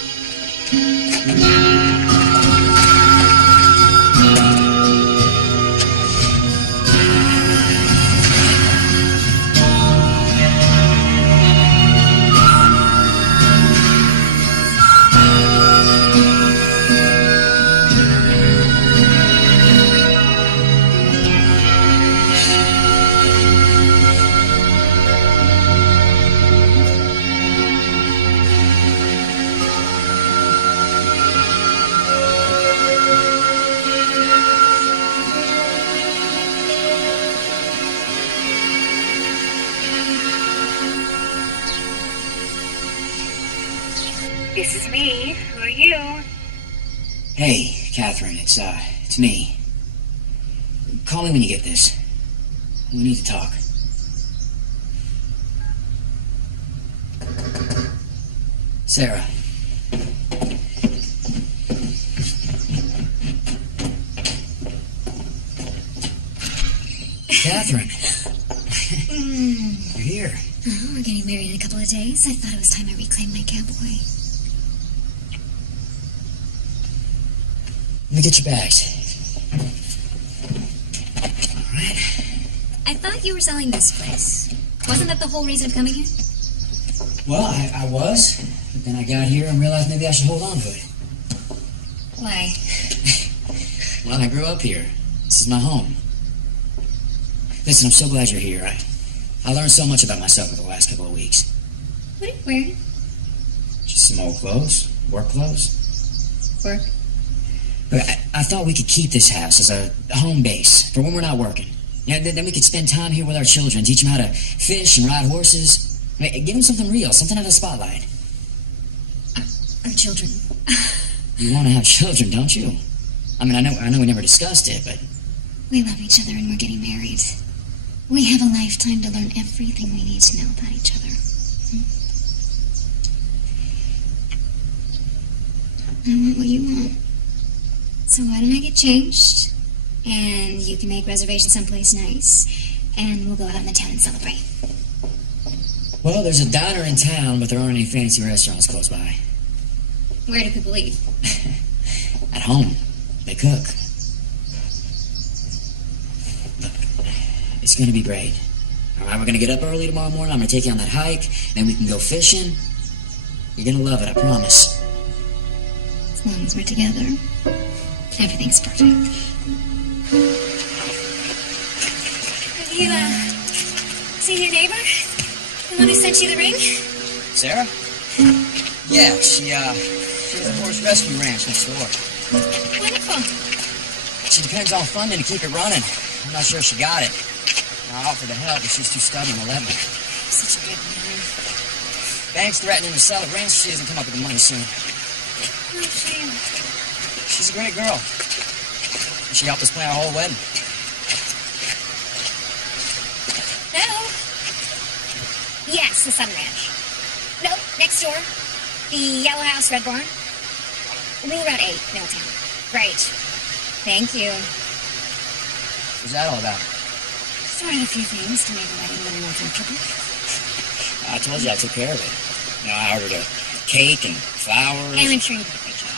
It's me. Who are you? Hey, Catherine, it's me. Call me when you get this. We need to talk. Sarah. Catherine. You're here. Oh, we're getting married in a couple of days. I thought it was time I reclaimed my cowboy. Let me get your bags. All right. I thought you were selling this place. Wasn't that the whole reason of coming here? Well, I was, but then I got here and realized maybe I should hold on to it. Why? Well, I grew up here. This is my home. Listen, I'm so glad you're here. I learned so much about myself over the last couple of weeks. What are you wearing? Just some old clothes, work clothes. Work? Look, I thought we could keep this house as a home base for when we're not working. You know, then we could spend time here with our children, teach them how to fish and ride horses. I mean, give them something real, something out of the spotlight. Our children. You want to have children, don't you? I mean, I know we never discussed it, but... We love each other and we're getting married. We have a lifetime to learn everything we need to know about each other. I want what you want. So why don't I get changed? And you can make reservations someplace nice. And we'll go out in the town and celebrate. Well, there's a diner in town, but there aren't any fancy restaurants close by. Where do people eat? At home. They cook. Look, it's going to be great. All right, we're going to get up early tomorrow morning. I'm going to take you on that hike. Then we can go fishing. You're going to love it, I promise. As long as we're together, everything's perfect. Have you, seen your neighbor? The one who sent you the ring? Sarah? Yeah, she has a horse rescue ranch next door. Wonderful. She depends on funding to keep it running. I'm not sure she got it. I offered to help, but she's too stubborn to let me. Such a good man. Bank's threatening to sell the ranch if she doesn't come up with the money soon. Oh, shame. She's a great girl. She helped us plan our whole wedding. Hello? Yes, the Sun Ranch. Nope, next door. The Yellow House, Red Barn. Rule Route 8, Milltown. Great. Thank you. What's that all about? Started a few things to make the wedding a little more comfortable. I told you I took care of it. You know, I ordered a cake and flowers. And I'm sure you did a great job.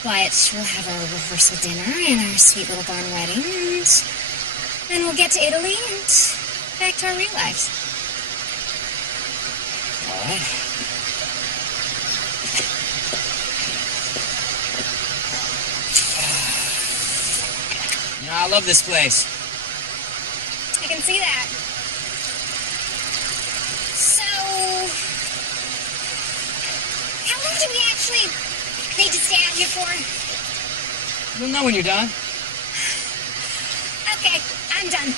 But we'll have our rehearsal dinner and our sweet little barn wedding, and then we'll get to Italy and back to our real lives. All right. You know, I love this place. I can see that. So, how long do we actually need to stay out here for? You'll know when you're done. Okay, I'm done.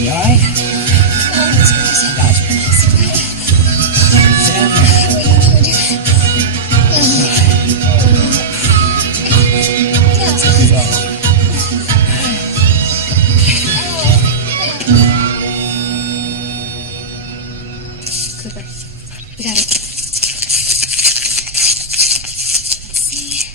You all right? I got you. Sit down here. Cooper, we got it. Let's see.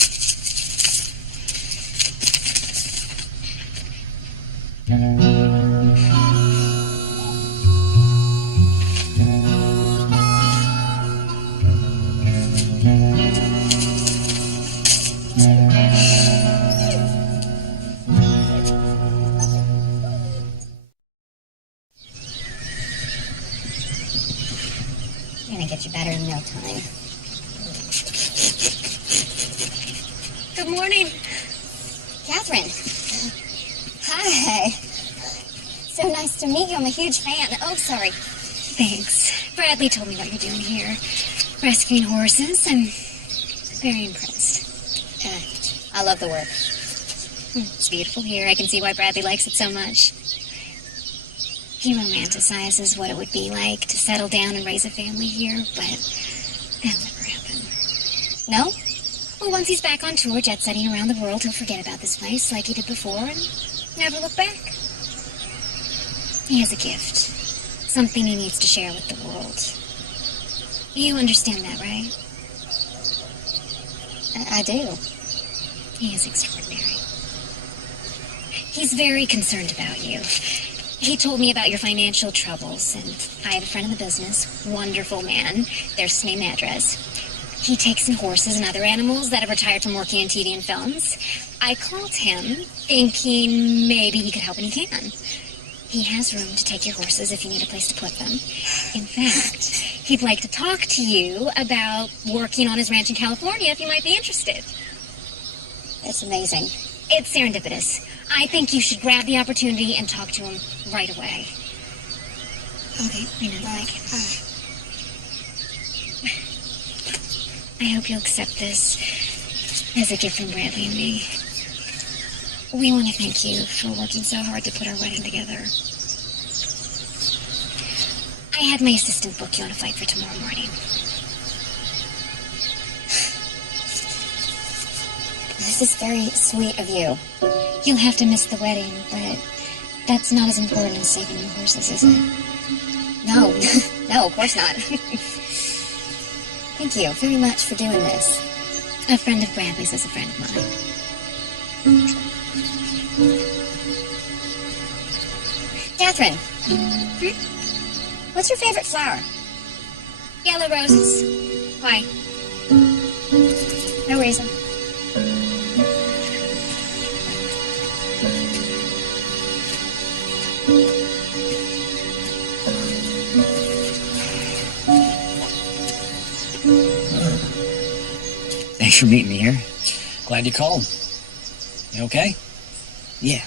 I'm gonna get you better in no time. Good morning. Catherine. Hi. So nice to meet you. I'm a huge fan. Oh, sorry. Thanks. Bradley told me what you're doing here. Rescuing horses. I'm very impressed. I love the work. It's beautiful here. I can see why Bradley likes it so much. He romanticizes what it would be like to settle down and raise a family here, but that'll never happen. No? Well, once he's back on tour, jet-setting around the world, he'll forget about this place like he did before and never look back. He has a gift. Something he needs to share with the world. You understand that, right? I do. He is extraordinary. He's very concerned about you. He told me about your financial troubles, and I have a friend in the business, wonderful man, their same address. He takes in horses and other animals that have retired from working in TV and films. I called him, thinking maybe he could help, and he can. He has room to take your horses if you need a place to put them. In fact, he'd like to talk to you about working on his ranch in California if you might be interested. That's amazing. It's serendipitous. I think you should grab the opportunity and talk to him right away. Okay, I know. I hope you'll accept this as a gift from Bradley and me. We want to thank you for working so hard to put our wedding together. I had my assistant book you on a flight for tomorrow morning. This is very sweet of you. You'll have to miss the wedding, but that's not as important as saving your horses, is it? No, no, of course not. Thank you very much for doing this. A friend of Bradley's is a friend of mine. Catherine, what's your favorite flower? Yellow roses. Why? No reason. Thanks for meeting me here. Glad you called. You okay? Yeah.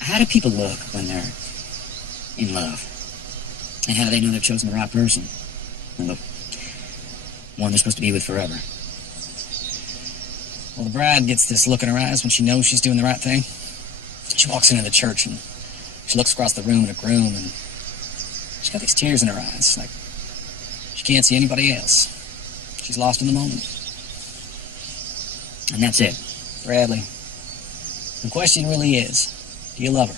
How do people look when they're in love? And how do they know they've chosen the right person? And the one they're supposed to be with forever? Well, the bride gets this look in her eyes when she knows she's doing the right thing. She walks into the church and she looks across the room at her groom, and she's got these tears in her eyes, like she can't see anybody else. She's lost in the moment. And that's it. Bradley, the question really is, do you love her?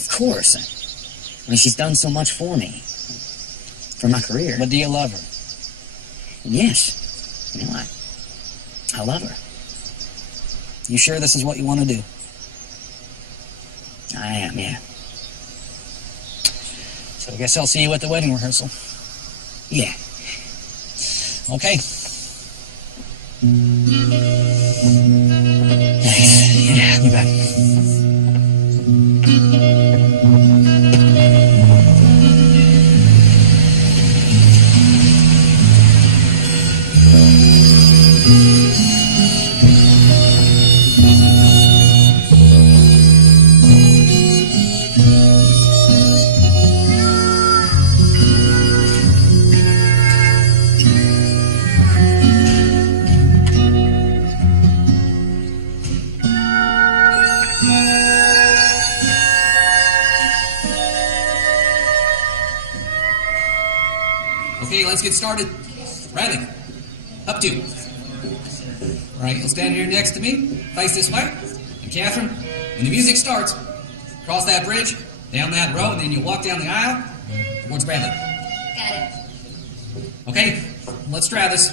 Of course. I mean, she's done so much for me. For my career. But do you love her? And yes. You know, I love her. You sure this is what you want to do? I am, yeah. So I guess I'll see you at the wedding rehearsal. Yeah. Okay. Yeah, you bet. Okay, let's get started. Bradley, up to. All right, you'll stand here next to me, face this way. And Catherine, when the music starts, cross that bridge, down that road, and then you'll walk down the aisle towards Bradley. Got it. Okay, let's try this.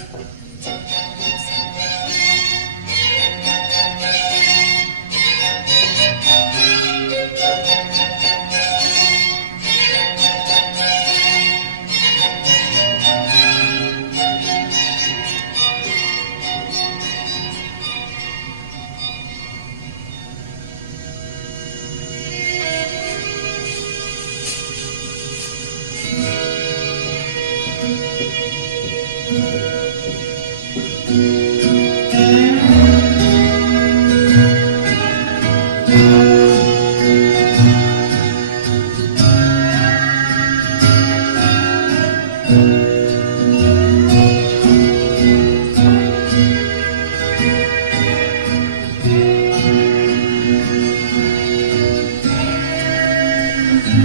Hi,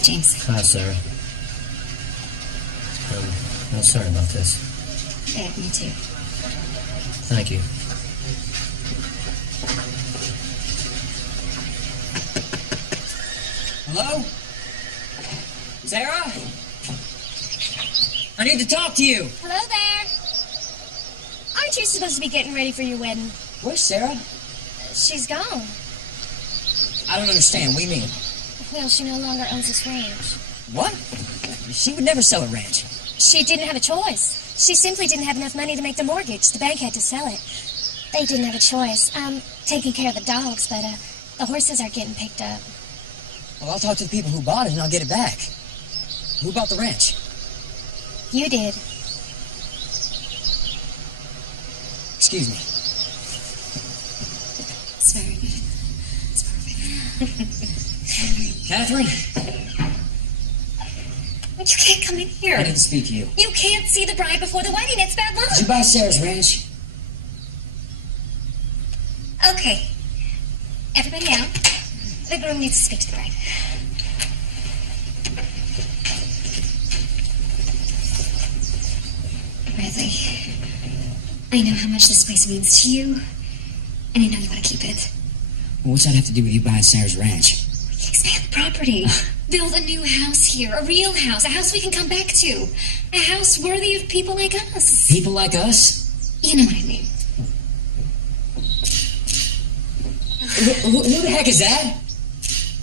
James. Hi, Sarah. I'm sorry about this. Yeah, me too. Thank you. Hello? Sarah? I need to talk to you. Hello there. Aren't you supposed to be getting ready for your wedding? Where's Sarah? She's gone. I don't understand. What do you mean? Well, she no longer owns this ranch. What? She would never sell a ranch. She didn't have a choice. She simply didn't have enough money to make the mortgage. The bank had to sell it. They didn't have a choice. I'm taking care of the dogs, but the horses are getting picked up. Well, I'll talk to the people who bought it and I'll get it back. Who bought the ranch? You did. Excuse me. It's very good. It's perfect. Catherine? But you can't come in here. I need to speak to you. You can't see the bride before the wedding. It's bad luck. Did you buy Sarah's ranch? Okay. Everybody out. The groom needs to speak to the bride. Bradley, I know how much this place means to you, and I know you want to keep it. Well, what's that have to do with you buying Sarah's ranch? Expand the property. Build a new house here, a real house, a house we can come back to, a house worthy of people like us. People like us? You know what I mean. Who the heck is that?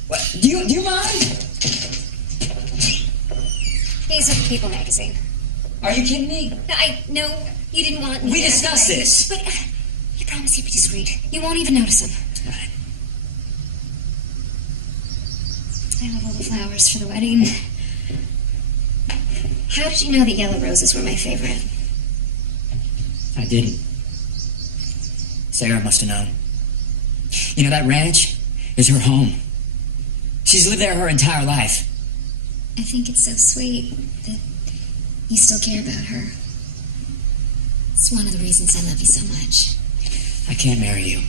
What? Do you mind? These are the People magazine. Are you kidding me? I know you didn't want me We to discussed advertise, this. But you promise you'd be discreet. You won't even notice them. All right. I love all the flowers for the wedding. How did you know that yellow roses were my favorite? I didn't. Sarah must have known. You know, that ranch is her home. She's lived there her entire life. I think it's so sweet that you still care about her. It's one of the reasons I love you so much. I can't marry you.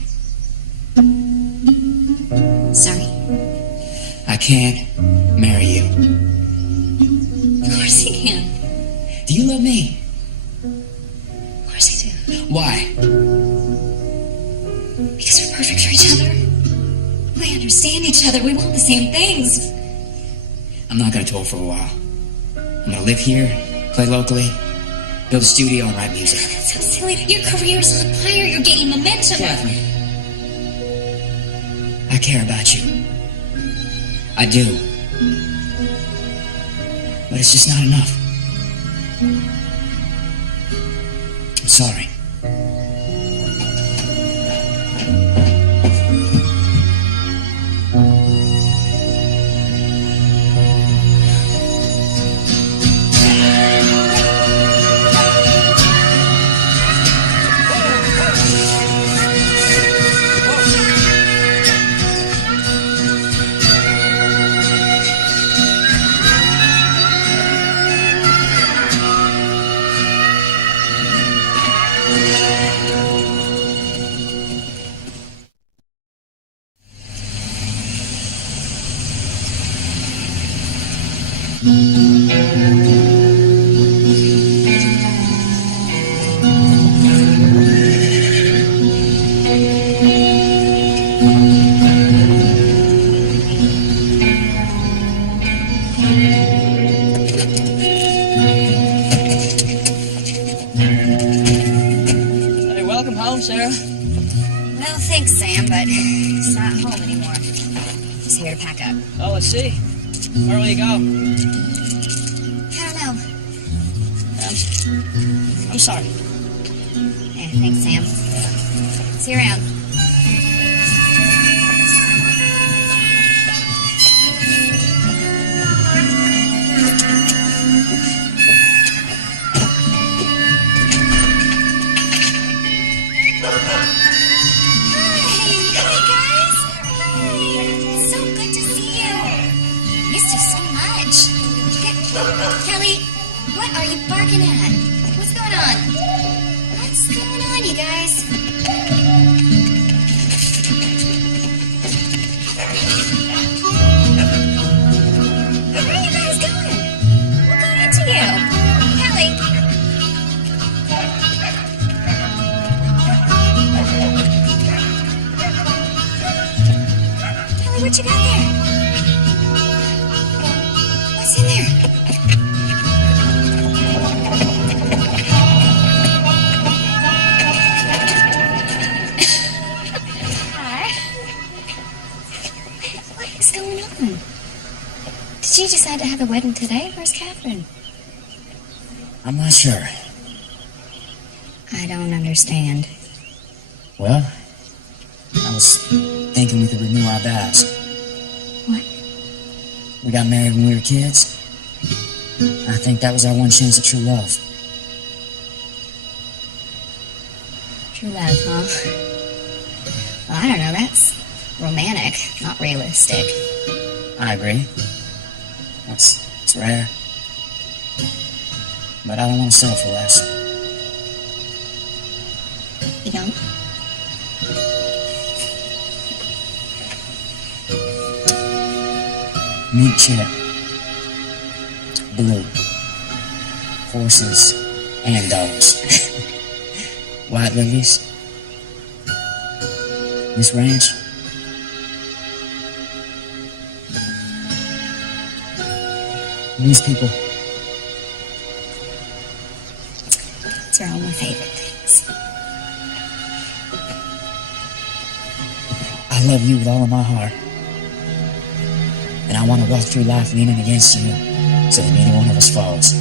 Sorry. I can't marry you. Of course you can. Do you love me? Of course I do. Why? Because we're perfect for each other. We understand each other. We want the same things. I'm not going to tour for a while. I'm going to live here, play locally, build a studio, and write music. That's so silly. Your career's on fire. You're gaining momentum. Catherine, I care about you. I do. But it's just not enough. I'm sorry. Hey, welcome home, Sarah. Well, thanks, Sam, but it's not home anymore. Just here to pack up. Oh, let's see. Where will you go? I don't know. I'm sorry. Yeah, thanks, Sam. See you around. Hey, Kelly, what are you barking at? What's going on? What's going on, you guys? Where are you guys going? What got into you? Kelly? Kelly, what you got there? What's in there? What is going on? Did you decide to have a wedding today? Where's Catherine? I'm not sure. I don't understand. Well, I was thinking we could renew our vows. What? We got married when we were kids. I think that was our one chance at true love. True love, huh? Well, I don't know. That's romantic, not realistic. I agree. It's rare. But I don't want to settle for less. You don't? Meet Chet. Blue. Horses and dogs. White lilies. This ranch. These people. These are all my favorite things. I love you with all of my heart. And I want to walk through life leaning against you so that neither one of us falls.